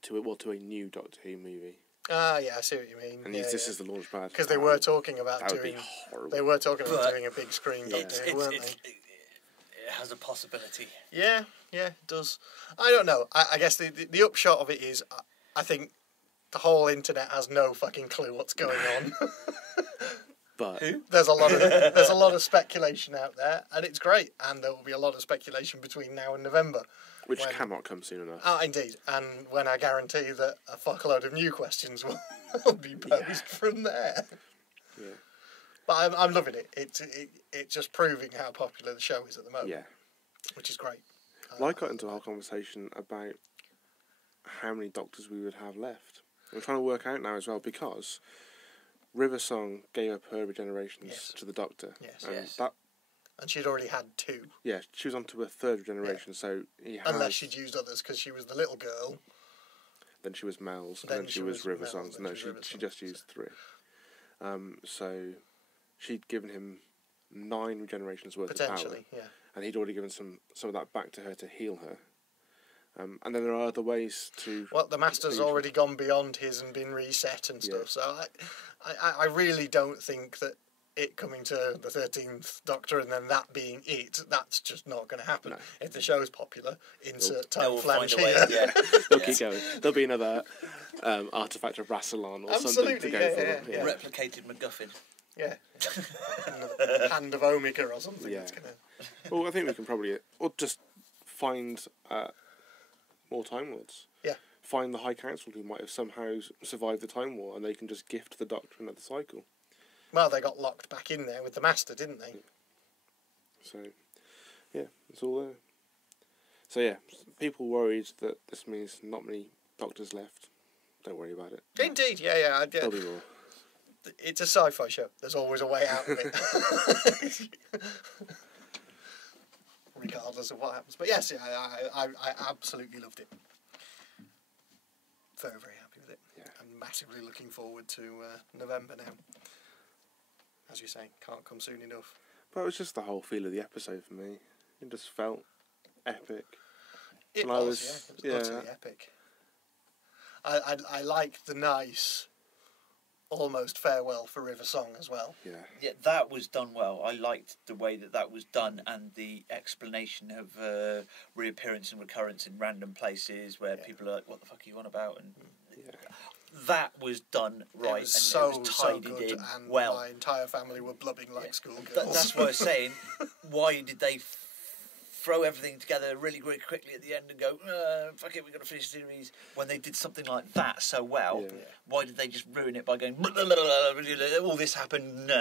to a new Doctor Who movie. Ah, yeah, I see what you mean. And this is the launch pad. Because they were talking about doing a big screen Doctor Who, weren't they? It has a possibility. Yeah, it does. I don't know. I guess the upshot of it is, I think the whole internet has no fucking clue what's going on. But there's a lot of speculation out there, and it's great. And there will be a lot of speculation between now and November, which cannot come soon enough. Indeed. And when I guarantee that a fuckload of new questions will be posed from there. Yeah. But I'm loving it. It's just proving how popular the show is at the moment. Yeah. Which is great. I got into a whole conversation about how many Doctors we would have left. I'm trying to work out now as well, because River Song gave up her regenerations to the Doctor. Yes. And she'd already had 2. Yeah, she was on to a 3rd regeneration, so unless she'd used others, because she was the little girl. Then she was Mel's, and then she was River Song's. No, she just used 3. So she'd given him 9 regenerations worth of power. Potentially, yeah. And he'd already given some of that back to her to heal her. And then there are other ways to... Well, the Master's already gone beyond his and been reset and stuff, so I really don't think that it coming to the 13th Doctor and then that being it, that's just not going to happen. No. If the show's popular, insert time flange here. They'll keep going. There'll be another artefact of Rassilon or something to go for. Yeah. Replicated MacGuffin. Yeah. Hand of Omega or something. Yeah. That's gonna... Well, I think we can probably... Or just find more Time Lords. Yeah. Find the High Council who might have somehow survived the Time War, and they can just gift the Doctor another cycle. Well, they got locked back in there with the Master, didn't they? So, yeah, it's all there. So, yeah, people worried that this means not many Doctors left. Don't worry about it. Indeed, yeah. There'll be more. It's a sci-fi show. There's always a way out of it. Regardless of what happens. But yes, I absolutely loved it. Very, very happy with it. Yeah. I'm massively looking forward to November now. As you say, can't come soon enough. But it was just the whole feel of the episode for me. It just felt epic. It was utterly epic. I liked the nice, almost farewell for River Song as well. Yeah, that was done well. I liked the way that was done, and the explanation of reappearance and recurrence in random places where people are like, "What the fuck are you on about?" And that was done right, it was tidied good, in and well. My entire family were blubbing like schoolgirls. That's what I was saying. Why did they throw everything together really, really quickly at the end and go, fuck it, we've got to finish the series. When they did something like that so well, why did they just ruin it by going, all this happened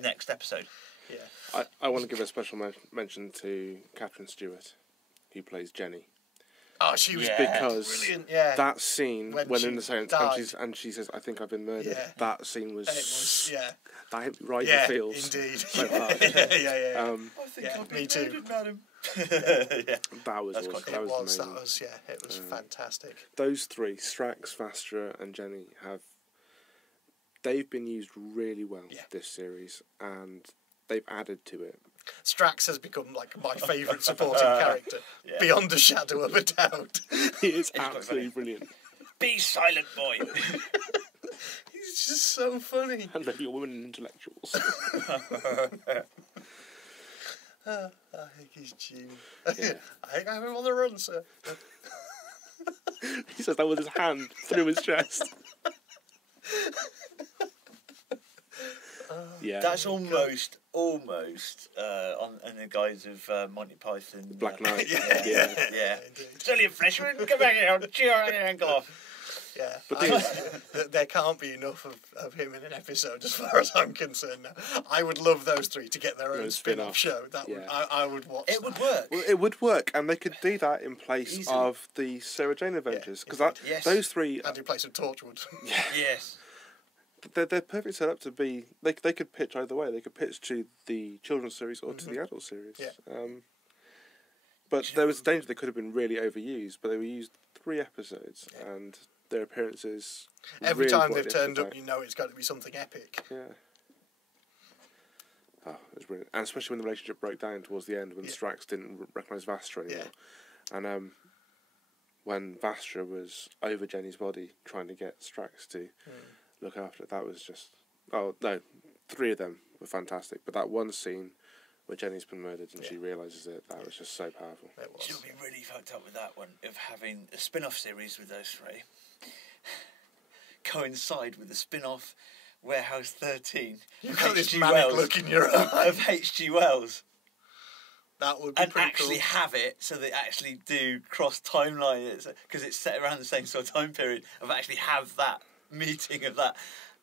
next episode? Yeah. I want to give a special mention to Catherine Stewart, who plays Jenny. Oh, she was because brilliant. Yeah. That scene when in the silence and she says, "I think I've been murdered." Yeah. That scene was that hit me right in yeah, the feels. Indeed. So hard. yeah. I think I've been me too, murdered, madam. That was awesome. It was amazing. It was fantastic. Those three, Strax, Vastra, and Jenny, they've been used really well this series, and they've added to it. Strax has become like my favourite supporting character, beyond a shadow of a doubt. He is absolutely brilliant. Be silent, boy. He's just so funny. And love your women and intellectuals. I think he's genius. I think I have him on the run, sir. He says that with his hand through his chest. That's almost in the guise of Monty Python. Black Knight. Yeah. Silly freshman, come back here, chew your ankle off. Yeah, but there can't be enough of him in an episode, as far as I'm concerned. Now, I would love those three to get their own spin-off show. I would watch. It would work. Well, it would work, and they could do that in place of the Sarah Jane Adventures, because those three and in place of Torchwood. Yes. They're perfect set up to be. They could pitch either way. They could pitch to the children's series or to the adult series. Yeah. But there was a danger they could have been really overused. But they were used 3 episodes, and their appearances. Every really time they've turned up, you know it's going to be something epic. Yeah. Oh, it was brilliant, and especially when the relationship broke down towards the end, when Strax didn't recognise Vastra anymore, and when Vastra was over Jenny's body trying to get Strax to look after it, that was just 3 of them were fantastic, but that one scene where Jenny's been murdered and she realises it, that was just so powerful. It was. She'll be really fucked up with that one, of having a spin-off series with those 3 coincide with the spin-off Warehouse 13. You've got this manic look in your eye. Of H.G. Wells. That would be and pretty actually cool. have it so they actually do cross timeline, because it's set around the same sort of time period, of actually have that meeting of that,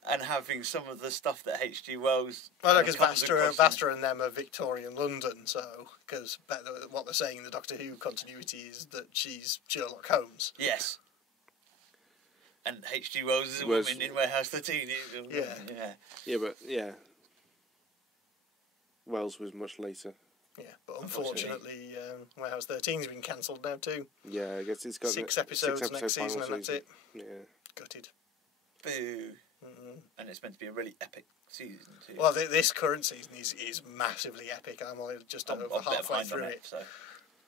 and having some of the stuff that H.G. Wells. Well, because Vastra and them are Victorian London, so because what they're saying in the Doctor Who continuity is that she's Sherlock Holmes. Yes. And H.G. Wells is a woman in Warehouse 13. But Wells was much later. Yeah, but unfortunately Warehouse 13's been cancelled now too. Yeah, I guess it's got 6 episodes next season, and that's it. Yeah. Gutted. Boo. Mm-hmm. And it's meant to be a really epic season too. Well, this current season is massively epic. I'm only just over halfway through it.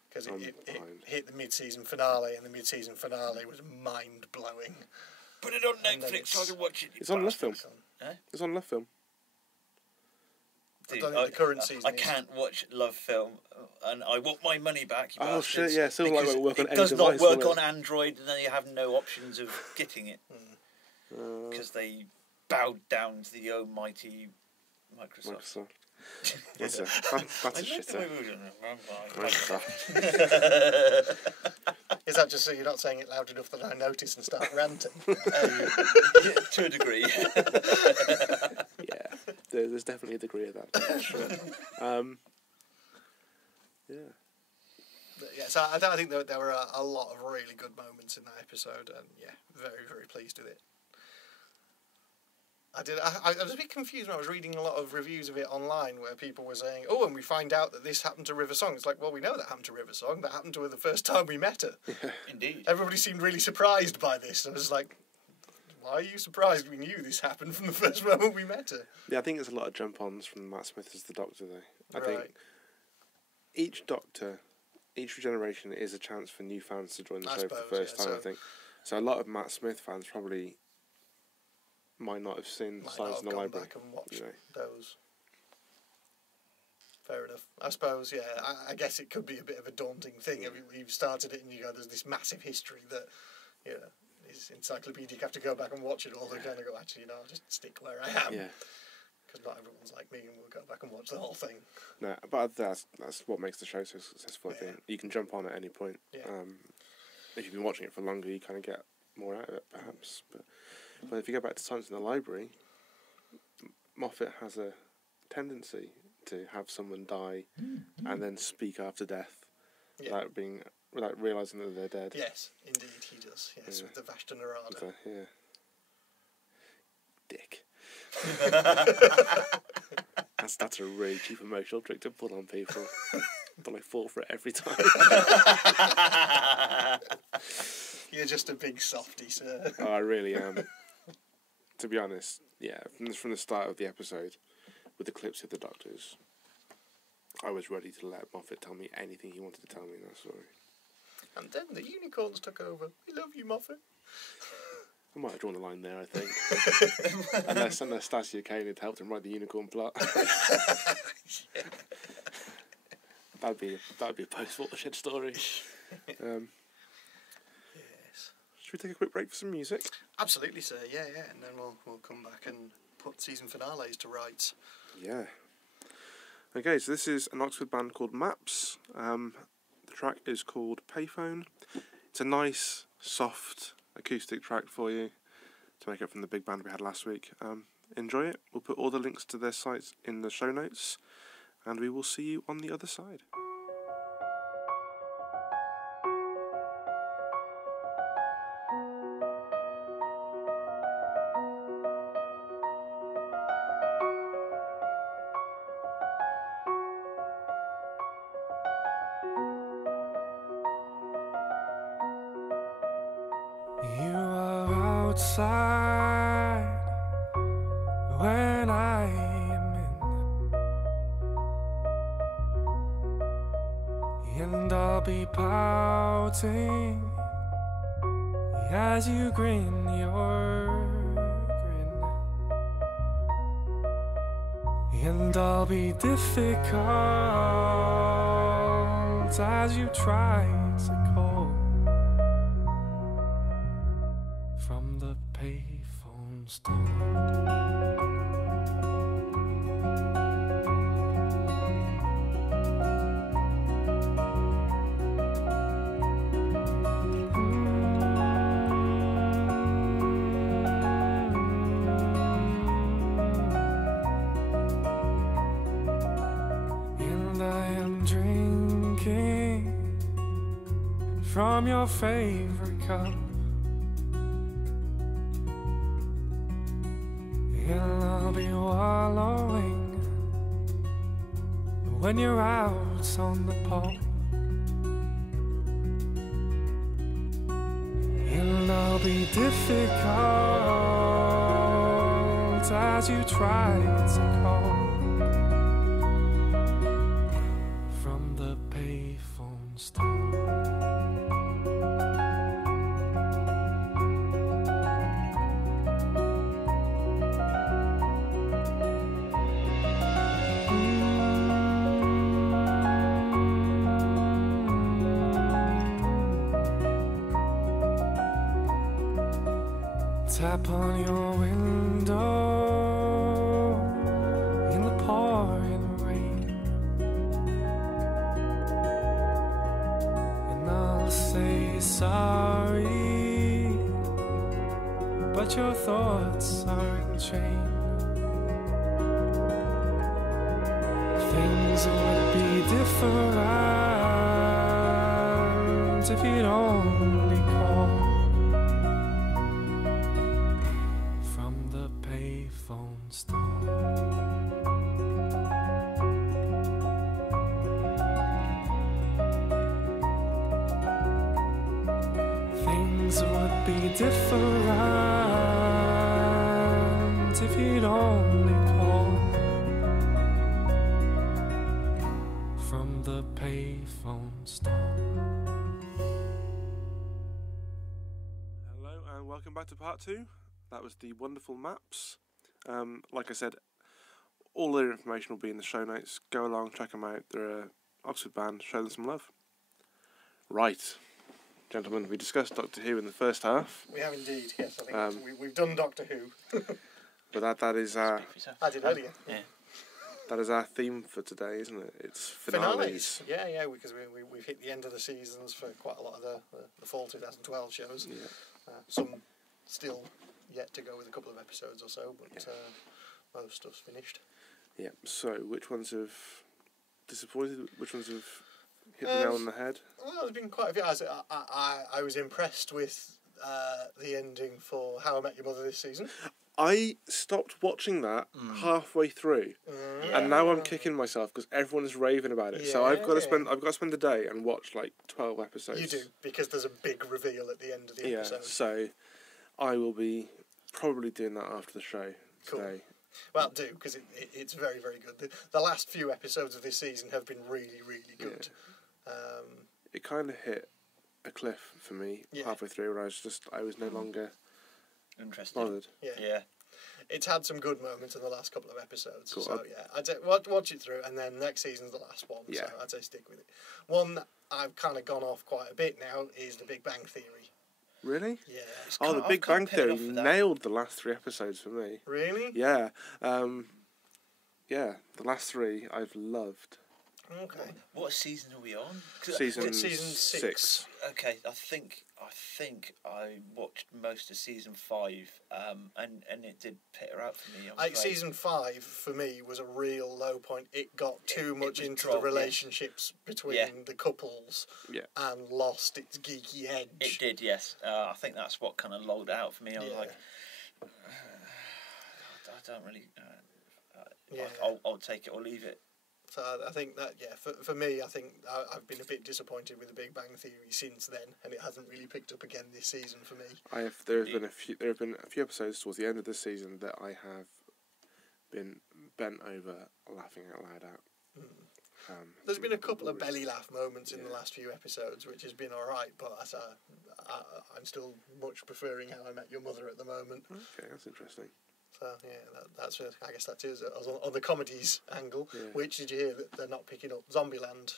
Because it hit the mid-season finale, and the mid-season finale was mind-blowing. Put it on Netflix so I can watch it. It's on Love Film. It's on Love Film. Dude, the current season. I can't watch Love Film, and I want my money back. Oh shit! Yeah, so like it work on any does device, not work on Android, and then you have no options of getting it because they bowed down to the almighty Microsoft. That's a shitter. Is that just so you're not saying it loud enough that I notice and start ranting? To a degree. Yeah, there's definitely a degree of that. Sure. So I think there were a lot of really good moments in that episode, and very, very pleased with it. I was a bit confused when I was reading a lot of reviews of it online where people were saying, and we find out that this happened to River Song. It's like, well, we know that happened to River Song. That happened to her the first time we met her. Indeed. Everybody seemed really surprised by this. I was like, why are you surprised? We knew this happened from the first moment we met her. Yeah, I think there's a lot of jump-ons from Matt Smith as the Doctor, though. I think each Doctor, each regeneration is a chance for new fans to join the show for the first time, I think. So a lot of Matt Smith fans probably might not have seen Silence in the Library. Back and watched those. Fair enough. I suppose, I guess it could be a bit of a daunting thing. I mean, you've started it and you go, there's this massive history that, is encyclopedic. You have to go back and watch it all. They're going to go, actually, I'll just stick where I am. Yeah. because not everyone's like me and will go back and watch the whole thing. No, but that's what makes the show so successful. I think you can jump on at any point. Yeah. If you've been watching it for longer, you kind of get more out of it, perhaps. But if you go back to Silence in the Library, Moffat has a tendency to have someone die and then speak after death without realising that they're dead. Yes, indeed he does. Yes, with the Vashta Nerada. Yeah. Dick. That's a really cheap emotional trick to put on people. But I fall for it every time. You're just a big softie, sir. Oh, I really am. To be honest, yeah, from the start of the episode, with the clips of the doctors, I was ready to let Moffat tell me anything he wanted to tell me in that story. And then the unicorns took over. We love you, Moffat. I might have drawn the line there, I think. unless Stasia Kane had helped him write the unicorn plot. Yeah. That'd be a post-watershed story. Yes. Should we take a quick break for some music? Absolutely, sir. Yeah, and then we'll come back and put season finales to rights. Yeah. Okay, so this is an Oxford band called Maps. The track is called Payphone. It's a nice, soft acoustic track for you to make up from the big band we had last week. Enjoy it. We'll put all the links to their sites in the show notes, and we will see you on the other side. You are outside when I am in, and I'll be pouting as you grin your grin, and I'll be difficult as you try to call from the payphone stand. And I am drinking from your favorite cup, and I'll be wallowing when you're out on the pub, and I'll be difficult as you try to call from the payphone store. Tap on your window in the pouring rain, and I'll say sorry, but your thoughts are in chain. Things would be different if you'd only call from the payphone store. Things would be different if you'd only call from the payphone store. Hello and welcome back to part 2. That was the wonderful Maps. Like I said, all their information will be in the show notes. Go along, check them out. They're an Oxford band. Show them some love. Right, gentlemen, we discussed Doctor Who in the first half. We have indeed, yes. I think we've done Doctor Who. But that is our I did earlier. Yeah. that is our theme for today, isn't it? It's finales. Yeah, because we've hit the end of the seasons for quite a lot of the fall 2012 shows. Yeah. Some still yet to go with a couple of episodes or so, but most stuff's finished. Yeah. So, which ones have disappointed? Which ones have hit the nail on the head? Well, there's been quite a few. I was impressed with the ending for How I Met Your Mother this season. I stopped watching that halfway through, and now I'm kicking myself because everyone is raving about it. So I've got to spend a day and watch like 12 episodes. You do, because there's a big reveal at the end of the episode. So I will be probably doing that after the show today. Well, do, because it's very, very good. The last few episodes of this season have been really, really good. Yeah. It kind of hit a cliff for me halfway through, where I was no longer interested. bothered. Yeah. It's had some good moments in the last couple of episodes. Cool. So, I'd say watch it through, and then next season's the last one. Yeah. So I'd say stick with it. One that I've kind of gone off quite a bit now is The Big Bang Theory. Really? Yeah. The Big Bang Theory nailed the last 3 episodes for me. Really? Yeah. The last 3 I've loved. Okay. What season are we on? Season 6. Okay, I think I watched most of season 5, and it did peter out for me. Season 5 for me was a real low point. It got too much into the relationships between the couples, and lost its geeky edge. It did, yes. I think that's what kind of lulled it out for me. I was like, I don't really. I'll take it or leave it. So I think that, for me, I think I've been a bit disappointed with The Big Bang Theory since then, and it hasn't really picked up again this season for me. There have been a few episodes towards the end of the season that I have been bent over laughing out loud at. There's been a couple of belly laugh moments in the last few episodes, which has been all right, but I'm still much preferring How I Met Your Mother at the moment. Okay, that's interesting. So that's I guess that is on the comedies angle. Yeah. Which did you hear that they're not picking up Zombieland?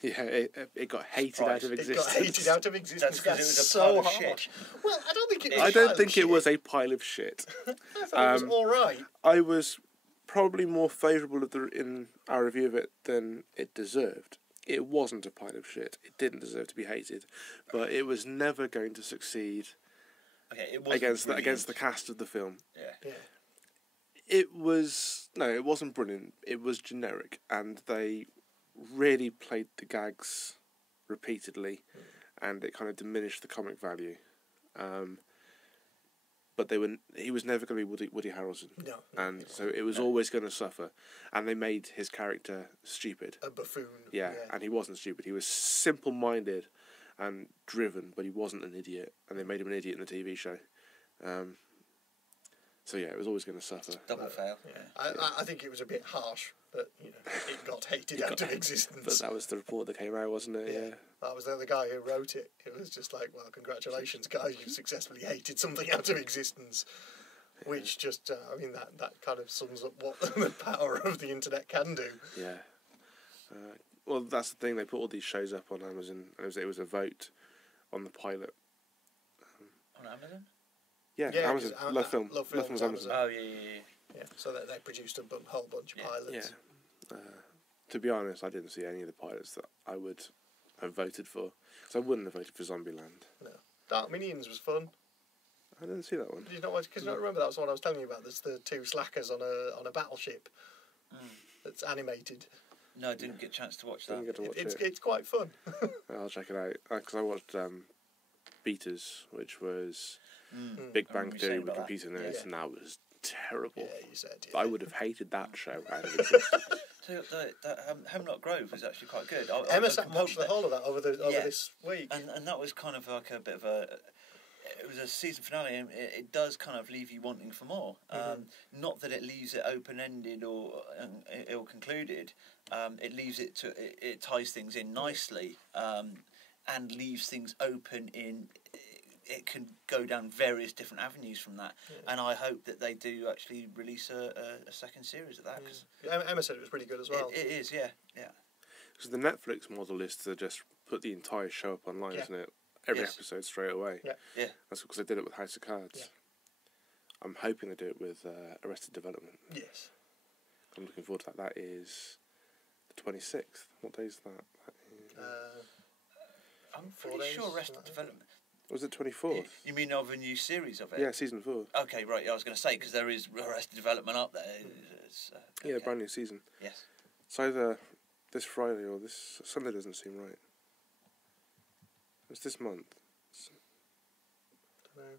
Yeah, it got hated out of existence. It got hated out of existence. That's because it was a so pile of harsh. shit. Well, I don't think it was. I don't think it was a pile of shit. I thought it was all right. I was probably more favourable in our review of it than it deserved. It wasn't a pile of shit. It didn't deserve to be hated, but it was never going to succeed. Okay, it against the cast of the film. Yeah. It wasn't brilliant. It was generic, and they really played the gags repeatedly, and it kind of diminished the comic value. But he was never going to be Woody Harrelson. No. And so it was always going to suffer. And they made his character stupid. A buffoon. Yeah, and he wasn't stupid. He was simple-minded and driven, but he wasn't an idiot. And they made him an idiot in the TV show. So it was always going to suffer. Double fail. Yeah. I think it was a bit harsh, but it got hated out of existence. But that was the report that came out, wasn't it? Yeah. That was the guy who wrote it. It was just like, well, congratulations, guys, you've successfully hated something out of existence. Which just, that kind of sums up what the power of the internet can do. Yeah. Well, that's the thing. They put all these shows up on Amazon. It was a vote on the pilot. On Amazon? Yeah, Amazon. Love Film's Amazon. Oh, yeah. So they produced a whole bunch of pilots. Yeah. To be honest, I didn't see any of the pilots that I would have voted for. Because I wouldn't have voted for Zombieland. No. Dark Minions was fun. I didn't see that one. Did you not watch? Because you don't remember that was the one I was telling you about. There's the 2 slackers on a battleship. That's animated. No, I didn't get a chance to watch that. It's quite fun. I'll check it out. Because I watched Beaters, which was Big Bang Theory with computer nerds, and that was terrible. Yeah, you said. I would have hated that show out of existence. So Hemlock Grove was actually quite good. Emma watched the whole of that over this week, and that was kind of like a bit of a. It was a season finale, and it does kind of leave you wanting for more. Not that it leaves it open ended or ill concluded. It leaves it to it ties things in nicely, and leaves things open in. It can go down various different avenues from that, and I hope that they do actually release a second series of that. Cause Emma said it was pretty good as well. It is, yeah. Because the Netflix model is to just put the entire show up online, isn't it? Every episode straight away. Yeah. That's because they did it with House of Cards. I'm hoping they do it with Arrested Development. Yes. I'm looking forward to that. That is the 26th. What day is that? I'm pretty sure Arrested Development. Was it 24th? You mean of a new series of it? Yeah, season 4. Okay, right. I was going to say, because there is Arrested Development up there. Yeah, brand new season. Yes. It's either this Friday or this Sunday. Doesn't seem right. It's this month. Don't know.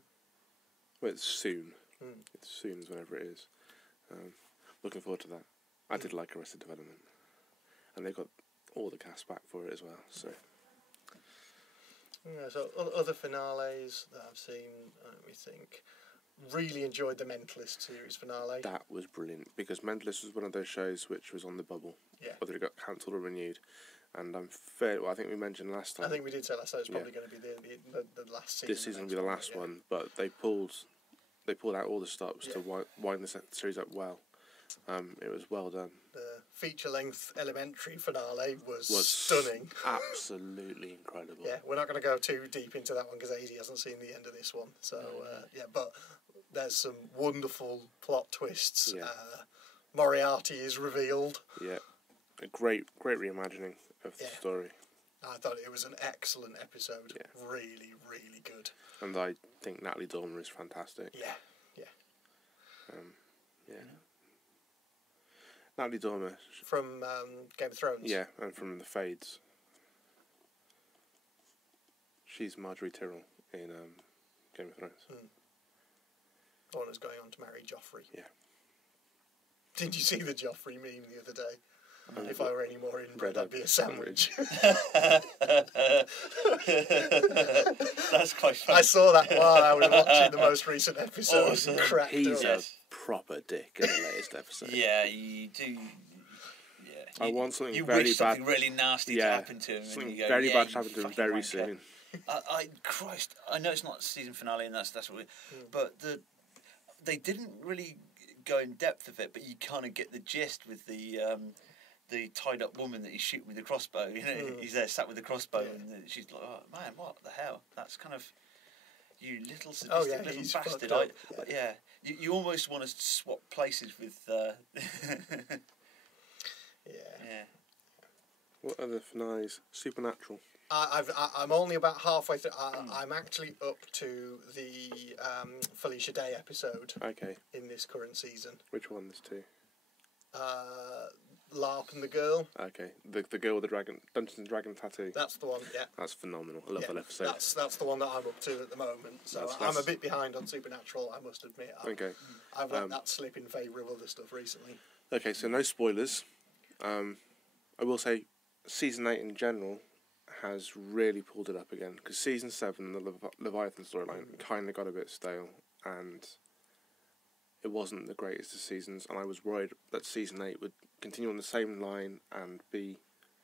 Well, it's soon. It's soon as whenever it is. Looking forward to that. I did like Arrested Development. And they got all the cast back for it as well, so... Yeah, so other finales that I've seen, let me think. Really enjoyed the Mentalist series finale. That was brilliant, because Mentalist was one of those shows which was on the bubble. Yeah. Whether it got cancelled or renewed. And I'm fair. Well, I think we mentioned last time. I think we did say last time it's probably going to be the last season. This season will be the last one, but they pulled out all the stops to wind the series up well. It was well done. The feature-length Elementary finale was stunning. Absolutely incredible. Yeah, we're not going to go too deep into that one because Ady hasn't seen the end of this one. So but there's some wonderful plot twists. Yeah. Moriarty is revealed. Yeah, a great reimagining of the story. I thought it was an excellent episode. Yeah. Really, really good. And I think Natalie Dormer is fantastic. Yeah. Natalie Dormer. From Game of Thrones? Yeah, and from The Fades. She's Marjorie Tyrrell in Game of Thrones. The one who's going on to marry Joffrey. Yeah. Did you see the Joffrey meme the other day? If I were any more inbred, I'd be a sandwich. That's quite funny. I saw that while I was watching the most recent episode and cracked He's up. a proper dick in the latest episode. Yeah, you do. Yeah. I want something you very wish bad. something really nasty to happen to him. Something and you go, very bad to you happen to him fucking very wanker. soon. Christ, I know it's not season finale and that's what but they didn't really go in depth of it, but you kind of get the gist with the tied up woman that he's shooting with the crossbow. You know, he's there sat with the crossbow, and she's like, "Oh man, what the hell? That's kind of you little sadistic little bastard." You almost want to swap places with. Yeah. What other finales? Supernatural. I'm only about halfway through. I'm actually up to the Felicia Day episode. Okay. In this current season. Which one? There's two. LARP and the girl. Okay. The girl with the dragon, Dungeons and Dragons tattoo. That's the one. Yeah. That's phenomenal. I love that episode. That's the one that I'm up to at the moment. So I'm a bit behind on Supernatural, I must admit. I've let that slip in favour of other stuff recently. Okay, so no spoilers. I will say, season 8 in general has really pulled it up again, because season 7, the Leviathan storyline, kind of got a bit stale, and it wasn't the greatest of seasons, and I was worried that season 8 would continue on the same line and be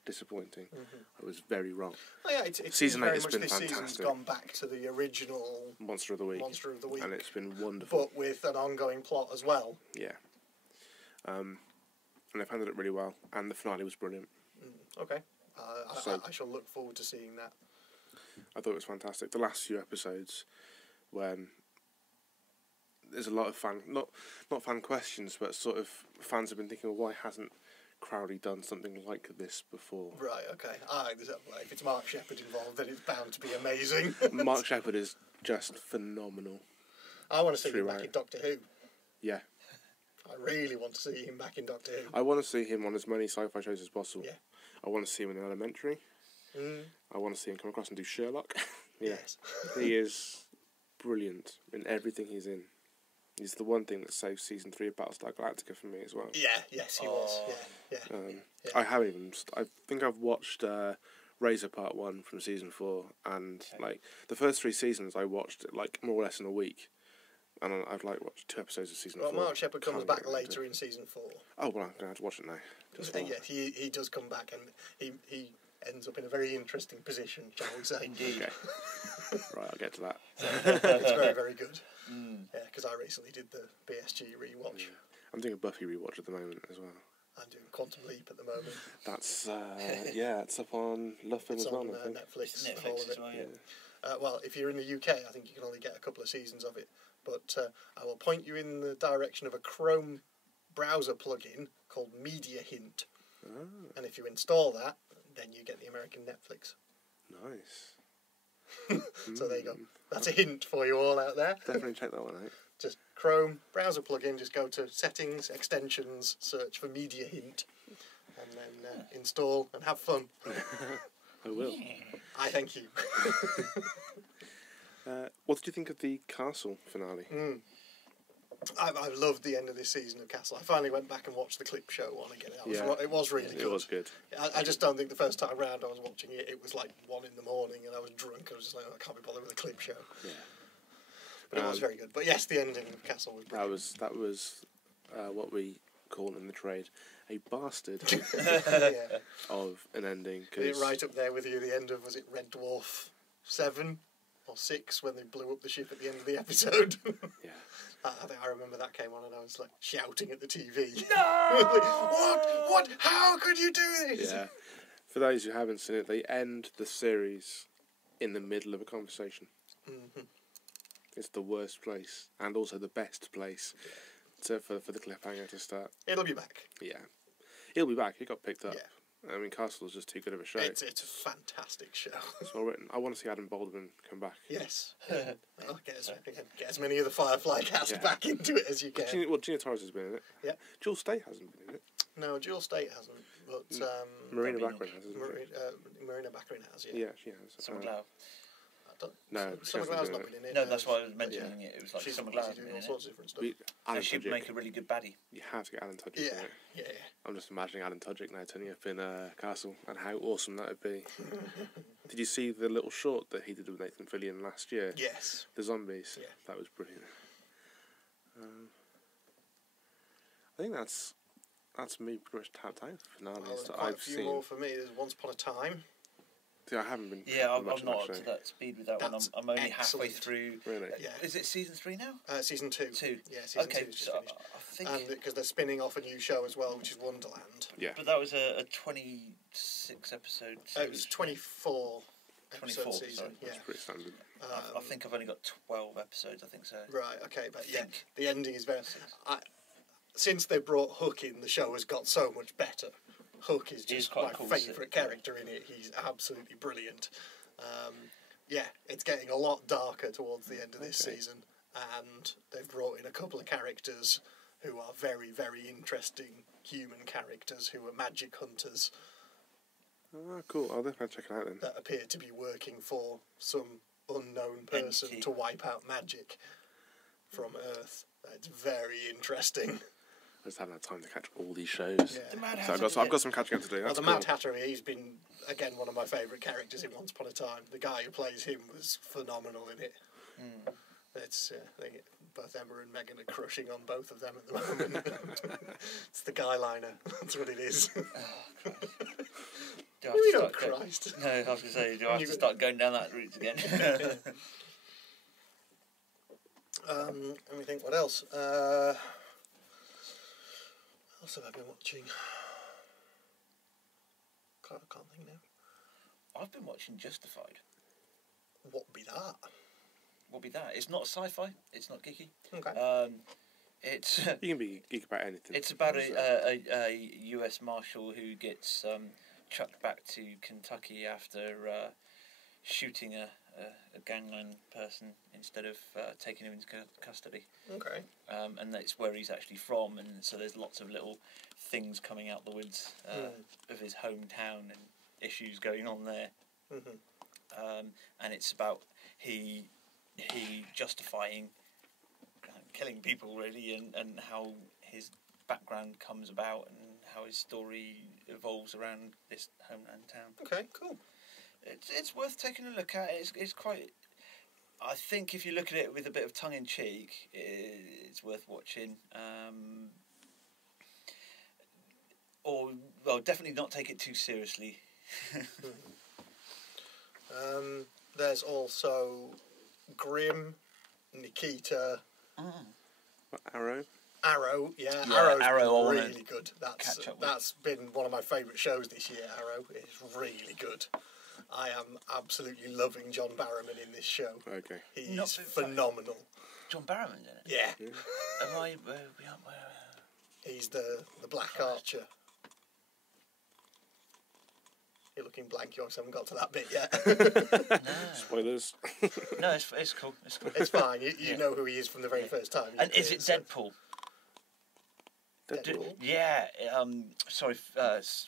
disappointing. I was very wrong. Oh yeah, it's season 8 has been this fantastic. Season's gone back to the original Monster of the Week, and it's been wonderful. But with an ongoing plot as well. Yeah. And they've handled it really well, and the finale was brilliant. Okay. I shall look forward to seeing that. I thought it was fantastic. The last few episodes, when there's a lot of not fan questions, but sort of fans have been thinking, well, why hasn't Crowley done something like this before? Right, okay. If it's Mark Sheppard involved, then it's bound to be amazing. Mark Sheppard is just phenomenal. I want to see him back in Doctor Who. Yeah. I really want to see him back in Doctor Who. I want to see him on as many sci-fi shows as possible. Yeah. I want to see him in Elementary. I want to see him come across and do Sherlock. Yes. He is brilliant in everything he's in. He's the one thing that saved season 3 of Battlestar Galactica for me as well. Yeah, yes, he was. Yeah. I haven't even. I think I've watched Razor Part 1 from season 4, and like the first 3 seasons, I watched it like more or less in a week. And I've watched 2 episodes of season 4. Well, Mark Sheppard comes back later in season 4. Oh, well, I'm going to have to watch it now. Yeah, he does come back, and he ends up in a very interesting position, shall we say. Indeed. Okay. Right, I'll get to that. It's very, very good. Yeah, because I recently did the BSG rewatch. Yeah. I'm doing a Buffy rewatch at the moment as well. I'm doing Quantum Leap at the moment. That's, it's up on Love Film as well, I think. Netflix. Netflix as well, yeah. Well, if you're in the UK, I think you can only get a couple of seasons of it. But I will point you in the direction of a Chrome browser plugin called Media Hint. Oh. And if you install that, then you get the American Netflix. Nice. So there you go. That's a hint for you all out there. Definitely check that one out. Just Chrome browser plugin, just go to Settings, Extensions, search for Media Hint, and then install and have fun. I will. I thank you. What did you think of the Castle finale? I loved the end of this season of Castle. I finally went back and watched the clip show one again. It was really good. It was good. I just don't think the first time round I was watching it, it was like 1 a.m. and I was drunk. I was just like, I can't be bothered with a clip show. Yeah. But it was very good. But yes, the ending of Castle was brilliant. That was what we call in the trade a bastard of an ending. It right up there with you. The end of, was it Red Dwarf 7 or 6 when they blew up the ship at the end of the episode? Yeah. I think I remember that came on and I was like shouting at the TV. No! What? How could you do this? Yeah. For those who haven't seen it, they end the series in the middle of a conversation. Mm-hmm. It's the worst place and also the best place for the cliffhanger to start. It'll be back. Yeah. It'll be back. It got picked up. Yeah. I mean, Castle's just too good of a show. It's a fantastic show. It's well written. I want to see Adam Baldwin come back. Yes. Get as many of the Firefly cast back into it as you can. Gina Torres has been in it. Yeah. Jewel State hasn't been in it. No, Jewel State hasn't, but... Marina Baccarin has, hasn't Marina Baccarin has, yeah. Yeah, she has. Summer Glau. No, Summer Glau's not been in it. No, that's why I was mentioning it. It was like Summer Glau's been in all sorts of different stuff. So she'd make a really good baddie. You have to get Alan Tudyk in it. Yeah. I'm just imagining Alan Tudyk now turning up in Castle and how awesome that would be. Did you see the little short that he did with Nathan Fillion last year? Yes. The zombies. Yeah. That was brilliant. I think that's me pretty much tapped out for finales that quite I've a few seen. more for me. There's Once Upon a Time. See, I haven't been. Yeah, I'm not up to that speed with that one. I'm only halfway through. Really? Yeah. Is it season 3 now? Season 2. 2. Yeah, season 2 is just finished. I think. And because they're spinning off a new show as well, which is Wonderland. Yeah. But that was a 26 episode series. It was 24. 24 season. sorry. Yeah. That's pretty standard. I think I've only got 12 episodes. I think so. Right. Okay, but yeah, the ending is very. Since they brought Hook in, the show has got so much better. Hook is just my favourite character in it. He's absolutely brilliant. It's getting a lot darker towards the end of this season, and they've brought in a couple of characters who are very, very interesting human characters who are magic hunters. Oh, cool. I'll definitely check it out then. That appear to be working for some unknown person to wipe out magic from Earth. It's very interesting. I just haven't had time to catch all these shows. Yeah. The Mad So Hatter, I've got some catching up to do. That's the Mad Hatter, he's been, again, one of my favourite characters in Once Upon a Time. The guy who plays him was phenomenal in it. It's, I think both Emma and Megan are crushing on both of them at the moment. It's the guy liner. That's what it is. Christ. No, I was going to say, do I have to start going down that route again? Let me think, what else? What else have I been watching? I can't think now. I've been watching Justified. What would be that? What would be that? It's not sci-fi. It's not geeky. Okay. It's you can be geek about anything. It's about a US Marshal who gets chucked back to Kentucky after shooting a gangland person instead of taking him into custody. Okay. And that's where he's actually from, and so there's lots of little things coming out the woods of his hometown and issues going on there. Mm-hmm. And it's about he justifying killing people really, and how his background comes about and how his story evolves around this homeland town. Okay, cool. It's worth taking a look at. It's quite. I think if you look at it with a bit of tongue in cheek, it's worth watching. Definitely not take it too seriously. There's also Grimm, Nikita. Arrow? Arrow, yeah. Arrow's been really good. That's been one of my favourite shows this year, Arrow. It's really good. I am absolutely loving John Barrowman in this show. Okay. He's phenomenal. John Barrowman in it? Yeah. Am I... where He's the Black Archer. You're looking blank, you obviously haven't got to that bit yet. No. Spoilers. No, it's cool. It's cool. It's fine, you know who he is from the very first time. And is it Deadpool? Deadpool? Yeah,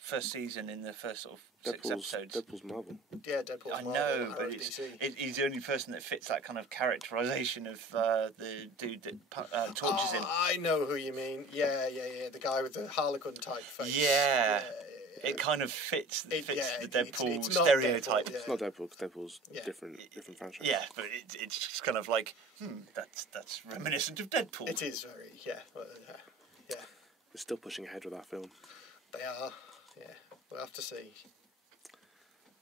first season in the first sort of 6 episodes. Deadpool's Marvel. Yeah, Deadpool's I Marvel, know, but he's the only person that fits that kind of characterisation of the dude that tortures him. I know who you mean. Yeah. The guy with the Harlequin type face. Yeah. It kind of fits the Deadpool it's stereotype. Deadpool, It's not Deadpool, because Deadpool's different franchise. Yeah, but it's just kind of like, that's reminiscent of Deadpool. It is very, yeah. They're still pushing ahead with that film. They are, yeah. We'll have to see.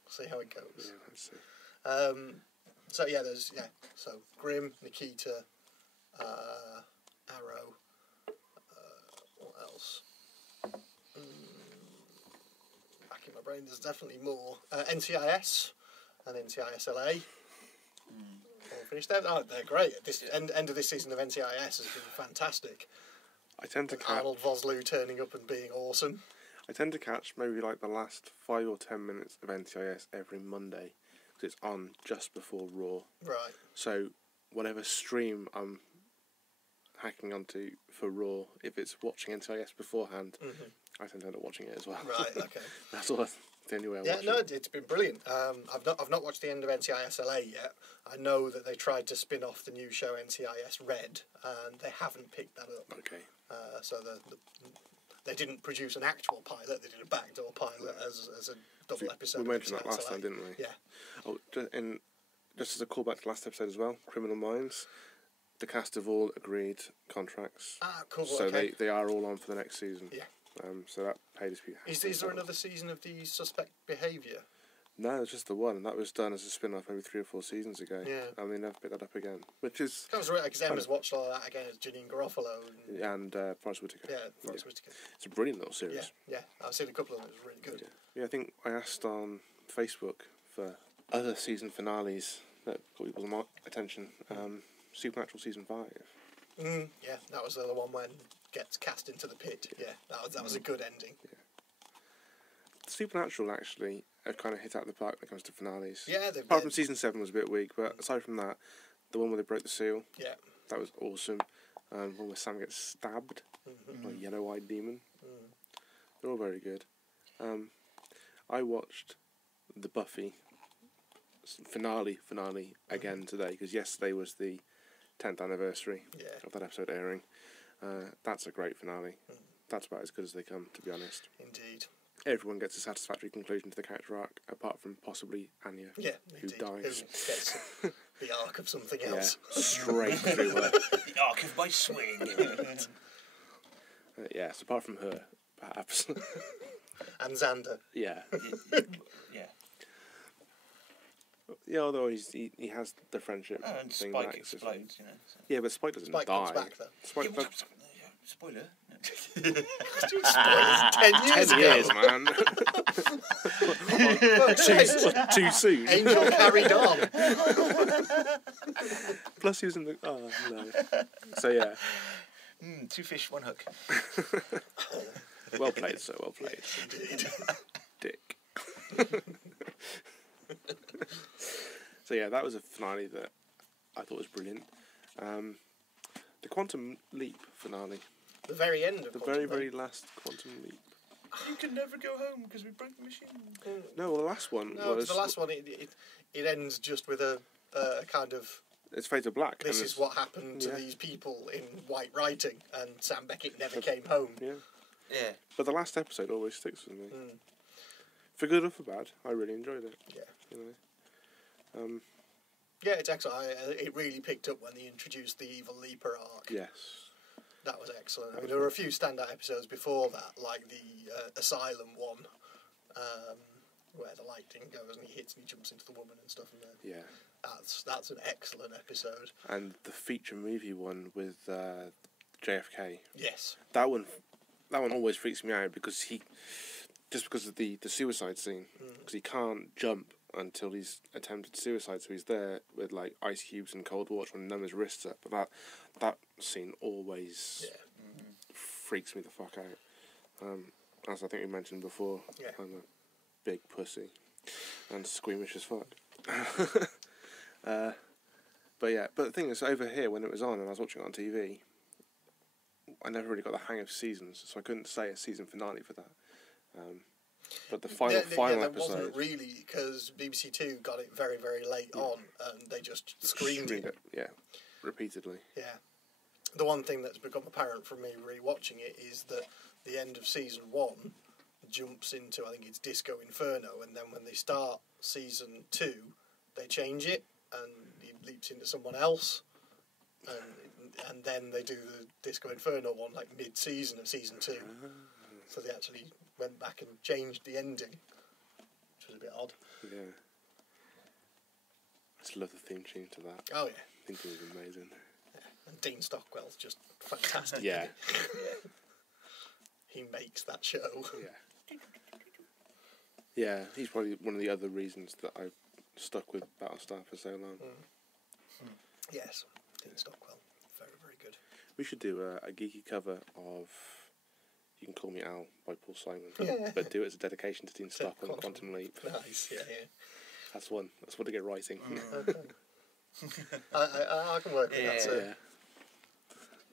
See how it goes. Yeah, let's see. So Grimm, Nikita, Arrow. What else? Back in my brain, there's definitely more. NCIS and NCIS LA. All finished there. Oh, they're great. This end of this season of NCIS has been fantastic. I tend to catch Arnold Vosloo turning up and being awesome. I tend to catch maybe like the last 5 or 10 minutes of NCIS every Monday, because it's on just before Raw. Right. So whatever stream I'm hacking onto for Raw, if it's watching NCIS beforehand, I tend to end up watching it as well. Right. Okay. That's all. The only way I watch it. It's been brilliant. I've not watched the end of NCIS LA yet. I know that they tried to spin off the new show NCIS Red, and they haven't picked that up. Okay. So they didn't produce an actual pilot. They did a backdoor pilot as a double episode. We mentioned that last time, didn't we? Yeah. Oh, and just as a callback to last episode as well, Criminal Minds. The cast have all agreed contracts. Ah, cool. So okay. they are all on for the next season. Yeah. So that paid us. Is there another season of the Suspect Behaviour? No, it's just the one, and that was done as a spin-off maybe 3 or 4 seasons ago. Yeah. And they never picked that up again, which is... That was right, because Emma's watched all that again as Janine Garofalo. And Forrest Whitaker. Yeah, Forrest Whitaker. It's a brilliant little series. Yeah. I've seen a couple of them. It was really good. Yeah, I think I asked on Facebook for other season finales that got people's attention. Supernatural Season 5. Yeah, that was the other one when gets cast into the pit. Yeah, that was a good ending. Yeah. Supernatural actually have kind of hit out the park when it comes to finales. Yeah, apart from Season 7 was a bit weak, but aside from that, the one where they broke the seal, that was awesome. One where Sam gets stabbed by a yellow-eyed demon. They're all very good. I watched the Buffy finale again today, because yesterday was the 10th anniversary of that episode airing. That's a great finale. That's about as good as they come, to be honest. Indeed. Everyone gets a satisfactory conclusion to the character arc, apart from possibly Anya, who dies. Who gets the arc of something else. Straight through her. The arc of my swing. Yes, apart from her, perhaps. And Xander. Yeah. Yeah. Yeah, although he has the friendship And thing. Spike explodes, you know. So. Yeah, but Spike doesn't Spike die. comes back, though. Spike Spoiler. Spoilers 10 years ago. man. Too soon. Angel carried on. Plus he was in the... Oh, no. So, yeah. 2 fish, 1 hook. Well played, sir. Well played. Indeed. Dick. So, yeah, that was a finale that I thought was brilliant. The Quantum Leap finale. The very end of the Quantum very Leap. last Quantum Leap. You can never go home because we broke the machine. No, well, the last one was... the last one, it ends just with a kind of... It's Fade to Black. This is what happened to these people in white writing, and Sam Beckett never came home. Yeah. But the last episode always sticks with me. For good or for bad, I really enjoyed it. Yeah. You know? Yeah, it's excellent. It really picked up when they introduced the Evil Leaper arc. Yes. That was excellent. I mean, there were a few standout episodes before that, like the Asylum one, where the lightning goes and he hits and he jumps into the woman and stuff. And yeah. That's an excellent episode. And the feature movie one with JFK. Yes. That one always freaks me out because because of the suicide scene, because he can't jump until he's attempted suicide. So he's there with like ice cubes and cold water and numb his wrists up. But that scene always freaks me the fuck out. As I think we mentioned before, I'm a big pussy and squeamish as fuck. But the thing is, over here when it was on and I was watching it on TV, I never really got the hang of seasons, so I couldn't say a season finale for that. But the final episode wasn't really, because BBC Two got it very, very late on, and they just screamed it. Repeatedly. Yeah. The one thing that's become apparent from me rewatching it is that the end of season 1 jumps into, I think it's Disco Inferno, and then when they start season 2, they change it, and he leaps into someone else, and then they do the Disco Inferno one like mid-season of season 2. So they actually went back and changed the ending, which was a bit odd. Yeah. I just love the theme tune to that. Oh yeah. I think it was amazing. Yeah. And Dean Stockwell's just fantastic. Yeah. He makes that show. Yeah. Yeah, he's probably one of the other reasons that I stuck with Battlestar for so long. Yes, Dean Stockwell. Very, very good. We should do a geeky cover of You Can Call Me Al by Paul Simon, but do it as a dedication to Dean Stockwell and Quantum Leap. Nice, yeah. That's one. That's what to get writing. Okay. I can work with that too. Yeah.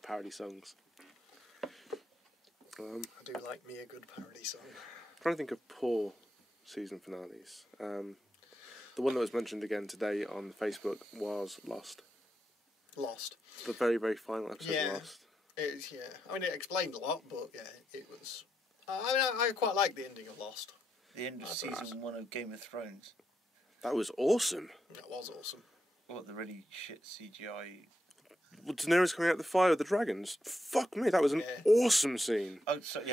Parody songs. I do like me a good parody song. I'm trying to think of poor season finales. The one that was mentioned again today on Facebook was Lost. Lost. The very, very final episode of Lost. I mean, it explained a lot, but it was... I quite like the ending of Lost. The end of season 1 of Game of Thrones. That was awesome. That was awesome. What, the really shit CGI... Well, Daenerys coming out the fire with the dragons. Fuck me, that was an awesome scene. Oh, sorry,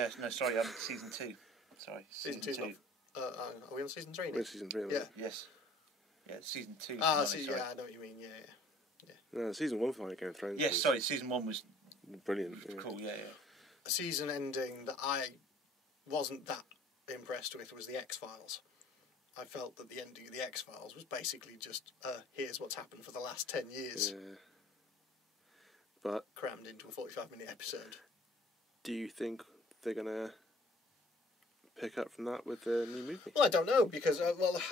season 2. Sorry, season 2. Are we on season 3 now? We're on season 3. Yes. Yeah, season 2. I know what you mean, yeah. No, season 1 finally Game of Thrones. Yes, sorry, season 1 was... brilliant. Cool, yeah. A season ending that I wasn't that impressed with was The X-Files. I felt that the ending of The X-Files was basically just, here's what's happened for the last 10 years. Yeah. But crammed into a 45-minute episode. Do you think they're going to pick up from that with the new movie? Well, I don't know, because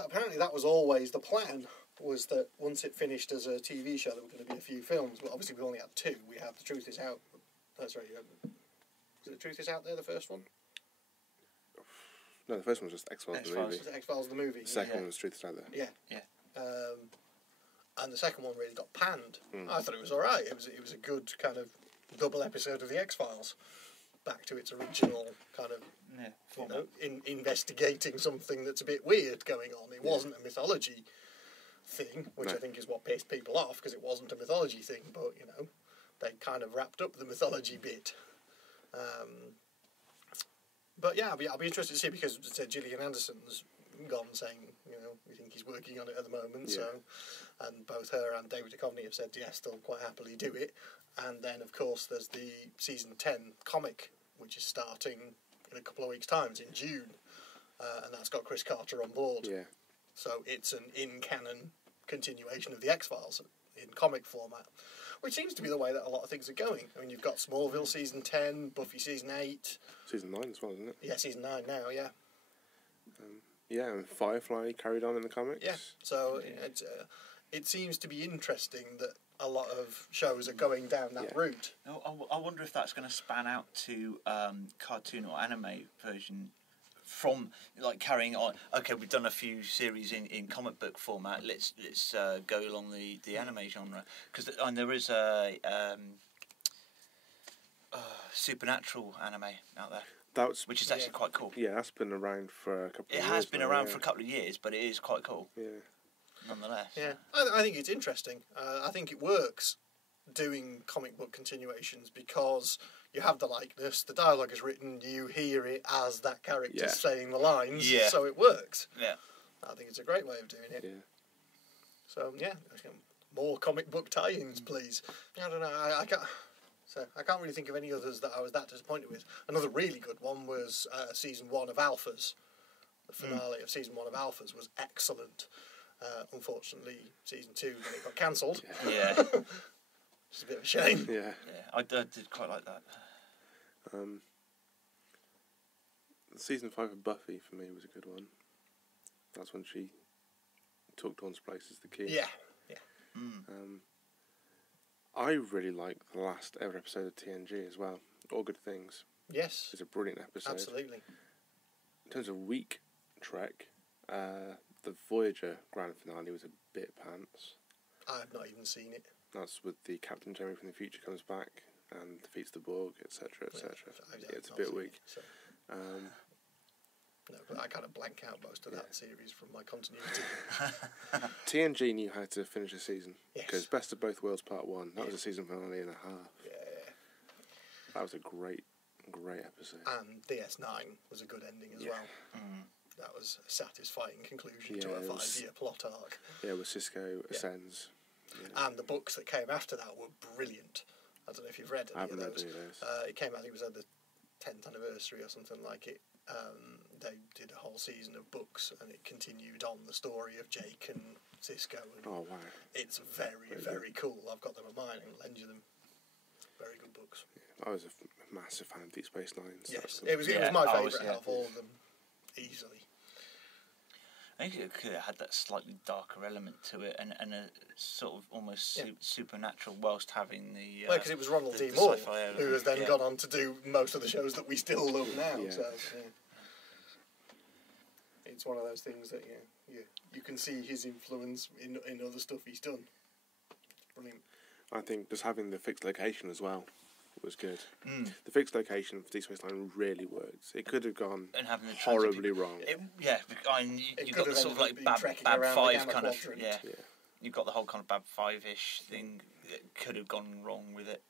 apparently that was always the plan, was that once it finished as a TV show, there were going to be a few films. But obviously we only had 2. We have The Truth Is Out. That's right. The Truth Is Out there, the first one? No, the first one was just X-Files the movie. Was it X-Files the movie? The second one was Truth Is Out there. Yeah. And the second one really got panned. I thought it was alright. It was a good kind of double episode of The X-Files. Back to its original kind of, investigating something that's a bit weird going on. It wasn't a mythology thing, which I think is what pissed people off, because it wasn't a mythology thing, but, they kind of wrapped up the mythology bit. But yeah, I'll be interested to see, because Gillian Anderson's gone saying, we think he's working on it at the moment, so, and both her and David Duchovny have said yes, they'll quite happily do it. And then, of course, there's the season 10 comic, which is starting in a couple of weeks' time. It's in June, and that's got Chris Carter on board. Yeah. So it's an in-canon continuation of the X-Files in comic format, which seems to be the way that a lot of things are going. I mean, you've got Smallville season 10, Buffy season 8. Season 9 as well, isn't it? Yeah, season 9 now, yeah. And Firefly carried on in the comics. Yeah, so it seems to be interesting that a lot of shows are going down that route. I wonder if that's going to span out to cartoon or anime version from, like, carrying on. Okay, we've done a few series in comic book format. Let's go along the anime genre, because there is a supernatural anime out there. Which is actually quite cool. Yeah, that's been around for a couple of years. It has been around for a couple of years, but it is quite cool. Yeah. Nonetheless. Yeah, I think it's interesting. I think it works doing comic book continuations, because you have the likeness, the dialogue is written, you hear it as that character saying the lines, so it works. Yeah. I think it's a great way of doing it. Yeah. So, more comic book tie-ins, please. I don't know, I can't really think of any others that I was that disappointed with. Another really good one was season 1 of Alphas, The finale of season 1 of Alphas was excellent. Unfortunately, season 2 then it got cancelled. Yeah. It's a bit of a shame. Yeah. I did quite like that. Season 5 of Buffy for me was a good one. That's when she took Dawn's place as the key. Yeah. I really like the last ever episode of TNG as well. All Good Things. Yes. It's a brilliant episode. Absolutely. In terms of weak Trek, the Voyager grand finale was a bit pants. I've not even seen it. That's with the Captain Jeremy from the future comes back and defeats the Borg, etc., etc. Yeah, it's a bit weak. So. No, but I kind of blank out most of that series from my continuity. TNG knew how to finish a season. Yes. Because Best of Both Worlds Part 1, that was a season finale and a half. Yeah. That was a great episode. And DS9 was a good ending as well. That was a satisfying conclusion to a 5-year plot arc. Yeah, with Cisco Ascends. Yeah. And the books that came after that were brilliant. I don't know if you've read any of those. It came, I think it was at the 10th anniversary or something like it. They did a whole season of books and it continued on the story of Jake and Cisco. And oh, wow. It's very cool. I've got them in mine and I'll lend you them. Very good books. Yeah, I was a massive fan of Deep Space Nine. Yes, it was my favourite out of all of them, easily. I think it could have had that slightly darker element to it and a sort of almost supernatural whilst having the... because it was Ronald D. Moore, who has then gone on to do most of the shows that we still love now. Yeah. So, it's one of those things that you can see his influence in other stuff he's done. It's brilliant. I think just having the fixed location as well was good. The fixed location for Deep Space Nine really worked. It could have gone horribly wrong. You got the sort of like Bab 5 kind of... Yeah. You've got the whole kind of Bab 5-ish thing. It could have gone wrong with it.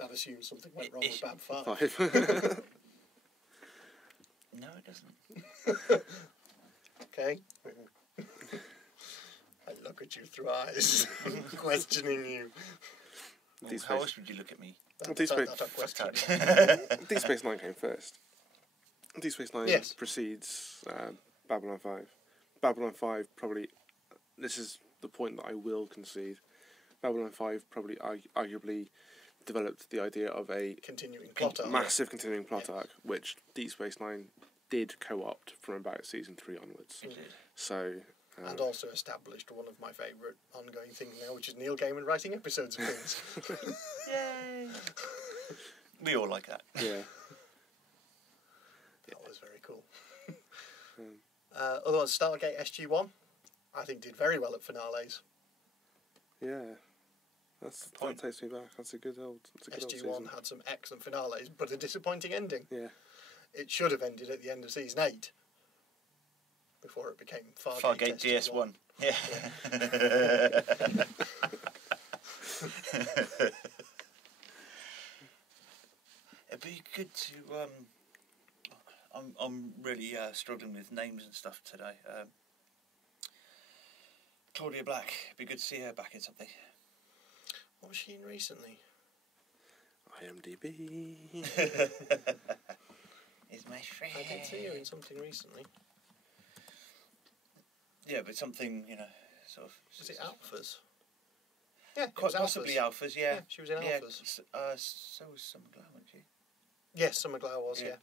That assumes something went wrong with Bab 5. No, it doesn't. Okay. I look at you through eyes, questioning you. How else would you look at me? Deep Space Nine came first. Deep Space Nine precedes Babylon 5. Babylon 5 probably... This is the point that I will concede. Babylon 5 probably arguably developed the idea of a massive continuing plot arc, which Deep Space Nine did co-opt from about season 3 onwards. It did. So... and also established one of my favourite ongoing things now, which is Neil Gaiman writing episodes of things. Yay! We all like that. Yeah. That was very cool. Otherwise, Stargate SG-1, I think, did very well at Finalés. Yeah. That takes me back. That's a good old SG-1 had some excellent finales, but a disappointing ending. Yeah. It should have ended at the end of season 8. Before it became Fargate DS1. Yeah. It'd be good to... I'm really struggling with names and stuff today. Claudia Black. It'd be good to see her back in something. What was she in recently? IMDb. Is my friend. I did see her in something recently. Yeah, but something, sort of... Was it Alphas? Yeah, quite possibly Alphas, yeah. She was in Alphas. So was Summer Glau, wasn't she? Yes, Summer Glau was, yeah.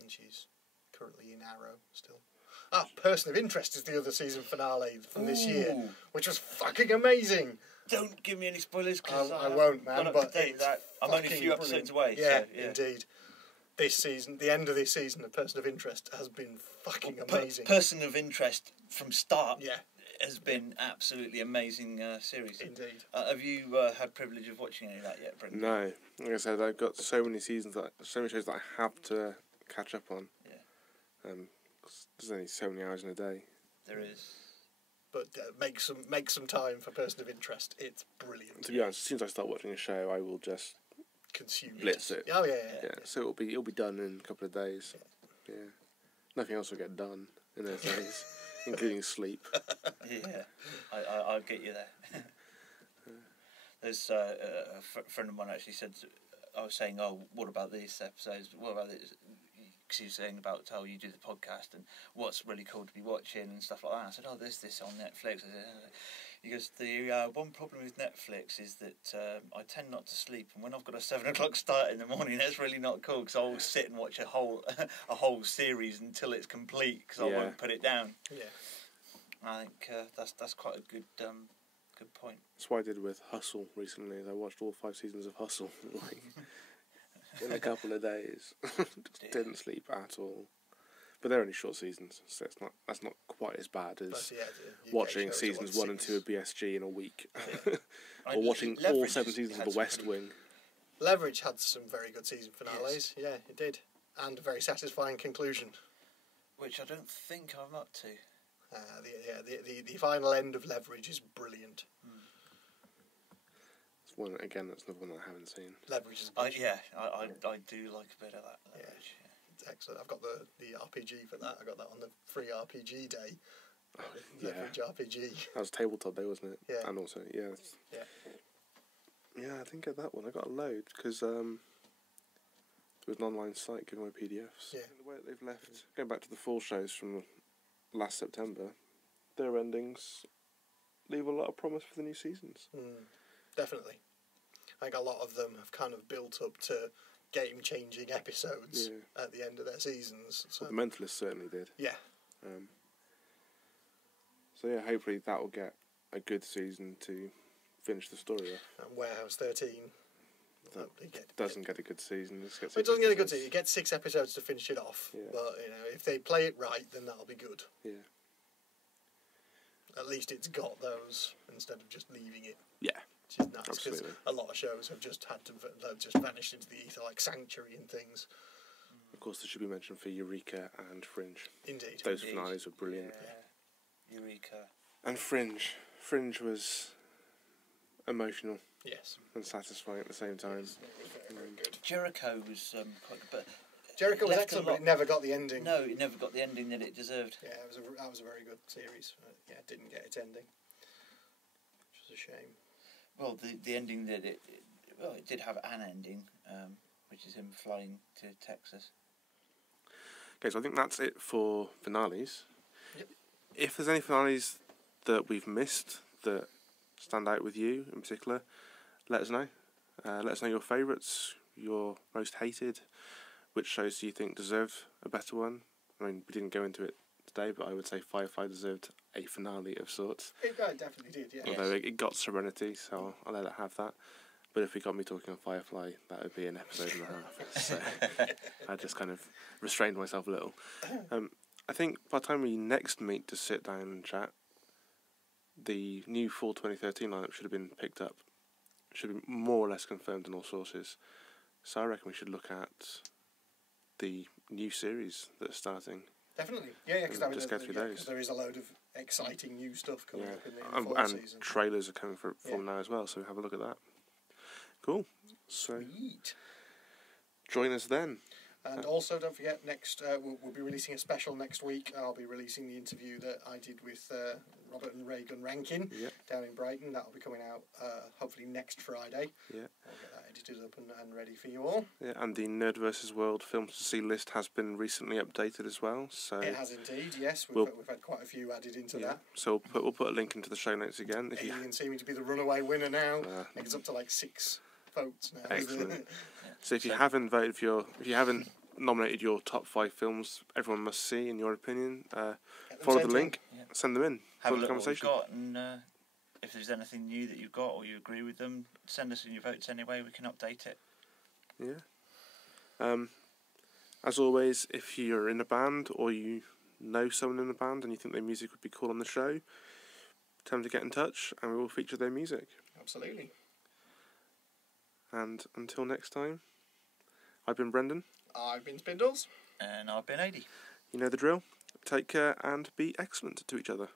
And she's currently in Arrow still. Person of Interest is the other season finale from this year, which was fucking amazing. Don't give me any spoilers, because I won't, man, but I'm only a few episodes away. Yeah, indeed. This season, the end of this season of Person of Interest has been fucking amazing. Person of Interest from start has been absolutely amazing series. Indeed. Have you had privilege of watching any of that yet, Brendan? No. Like I said, I've got so many shows that I have to catch up on. Yeah. There's only so many hours in a day. There is. But make some time for Person of Interest. It's brilliant. To be honest, as soon as I start watching a show, I will just consume blitz it. Oh yeah. So it'll be done in a couple of days. Yeah. Nothing else will get done in those days, including sleep. Yeah, I'll get you there. There's a friend of mine actually said, I was saying, what about these episodes? What about this? because he was saying about how you do the podcast and what's really cool to be watching and stuff like that. I said, oh, there's this on Netflix. He goes, the one problem with Netflix is that I tend not to sleep, and when I've got a 7 o'clock start in the morning, that's really not cool, because I'll sit and watch a whole series until it's complete, because I won't put it down. Yeah, I think that's quite a good point. That's what I did with Hustle recently. I watched all 5 seasons of Hustle in a couple of days. Just didn't sleep at all. But they're only short seasons, so that's not quite as bad as watching seasons 1 and 2 of BSG in a week. Or watching all 7 seasons of The West Wing. Leverage had some very good season finales. Yes. Yeah, it did. And a very satisfying conclusion. Which I don't think I'm up to. The final end of Leverage is brilliant. It's one, again, that's another one that I haven't seen. Leverage is good. I do like a bit of that. Leverage. Yeah. It's excellent. I've got the RPG for that. I got that on the free RPG day. Leverage RPG. That was tabletop day, wasn't it? Yeah. And also, yeah, I didn't get that one. I got a load because there was an online site giving away PDFs. Yeah. And the way that they've left, going back to the fall shows from last September, their endings leave a lot of promise for the new seasons. Definitely. I think a lot of them have kind of built up to game-changing episodes at the end of their seasons. So. Well, the Mentalist certainly did. Yeah. So yeah, hopefully that will get a good season to finish the story off. And Warehouse 13 doesn't get a good season. It doesn't get a good season. You get 6 episodes to finish it off. Yeah. But if they play it right, then that'll be good. Yeah. At least it's got those instead of just leaving it. Yeah. Which is nice, because a lot of shows have just had to just vanished into the ether, like Sanctuary and things. Of course, there should be mention for Eureka and Fringe. Indeed. Those finales were brilliant. Yeah. Eureka. And Fringe. Fringe was emotional. Yes. And satisfying at the same time. Yes, very good. Jericho was quite good, but Jericho was excellent, but it never got the ending. No, it never got the ending that it deserved. Yeah, that was a very good series. It didn't get its ending, which was a shame. Well, the ending that it did have an ending, which is him flying to Texas. Okay, so I think that's it for finales. Yep. If there's any finales that we've missed that stand out with you in particular, let us know. Let us know your favourites, your most hated. Which shows do you think deserved a better one? I mean, we didn't go into it today, but I would say Firefly deserved a finale of sorts. It definitely did, yeah. Although it got Serenity, so I'll let it have that. But if it got me talking on Firefly, that would be an episode and a half. So I just kind of restrained myself a little. I think by the time we next meet to sit down and chat, the new fall 2013 lineup should have been picked up. Should be more or less confirmed in all sources. So I reckon we should look at the new series that are starting. Definitely, yeah, because just go through those. There is a load of exciting new stuff coming up in the fall and season. Trailers are coming for now as well, so have a look at that. Cool. So, join us then. And also, don't forget, next we'll be releasing a special next week. I'll be releasing the interview that I did with Robert and Reagan Rankin down in Brighton. That'll be coming out hopefully next Friday. Yeah. I'll get that edited up and ready for you all. Yeah, and the NerdVsWorld films to see list has been recently updated as well. So it has indeed, yes. We've had quite a few added into that. So we'll put a link into the show notes again. Alien seeming to be the runaway winner now. I think it's up to like 6 votes now. Excellent. So if you haven't voted for if you haven't nominated your top 5 films everyone must see in your opinion, follow the link, send them in, have a look conversation. What you've got, and if there's anything new that you've got or you agree with them, send us in your votes anyway. We can update it. Yeah. As always, if you're in a band or you know someone in a band and you think their music would be cool on the show, tell them to get in touch and we will feature their music. Absolutely. And until next time, I've been Brendan. I've been Spindles. And I've been Ady. You know the drill. Take care and be excellent to each other.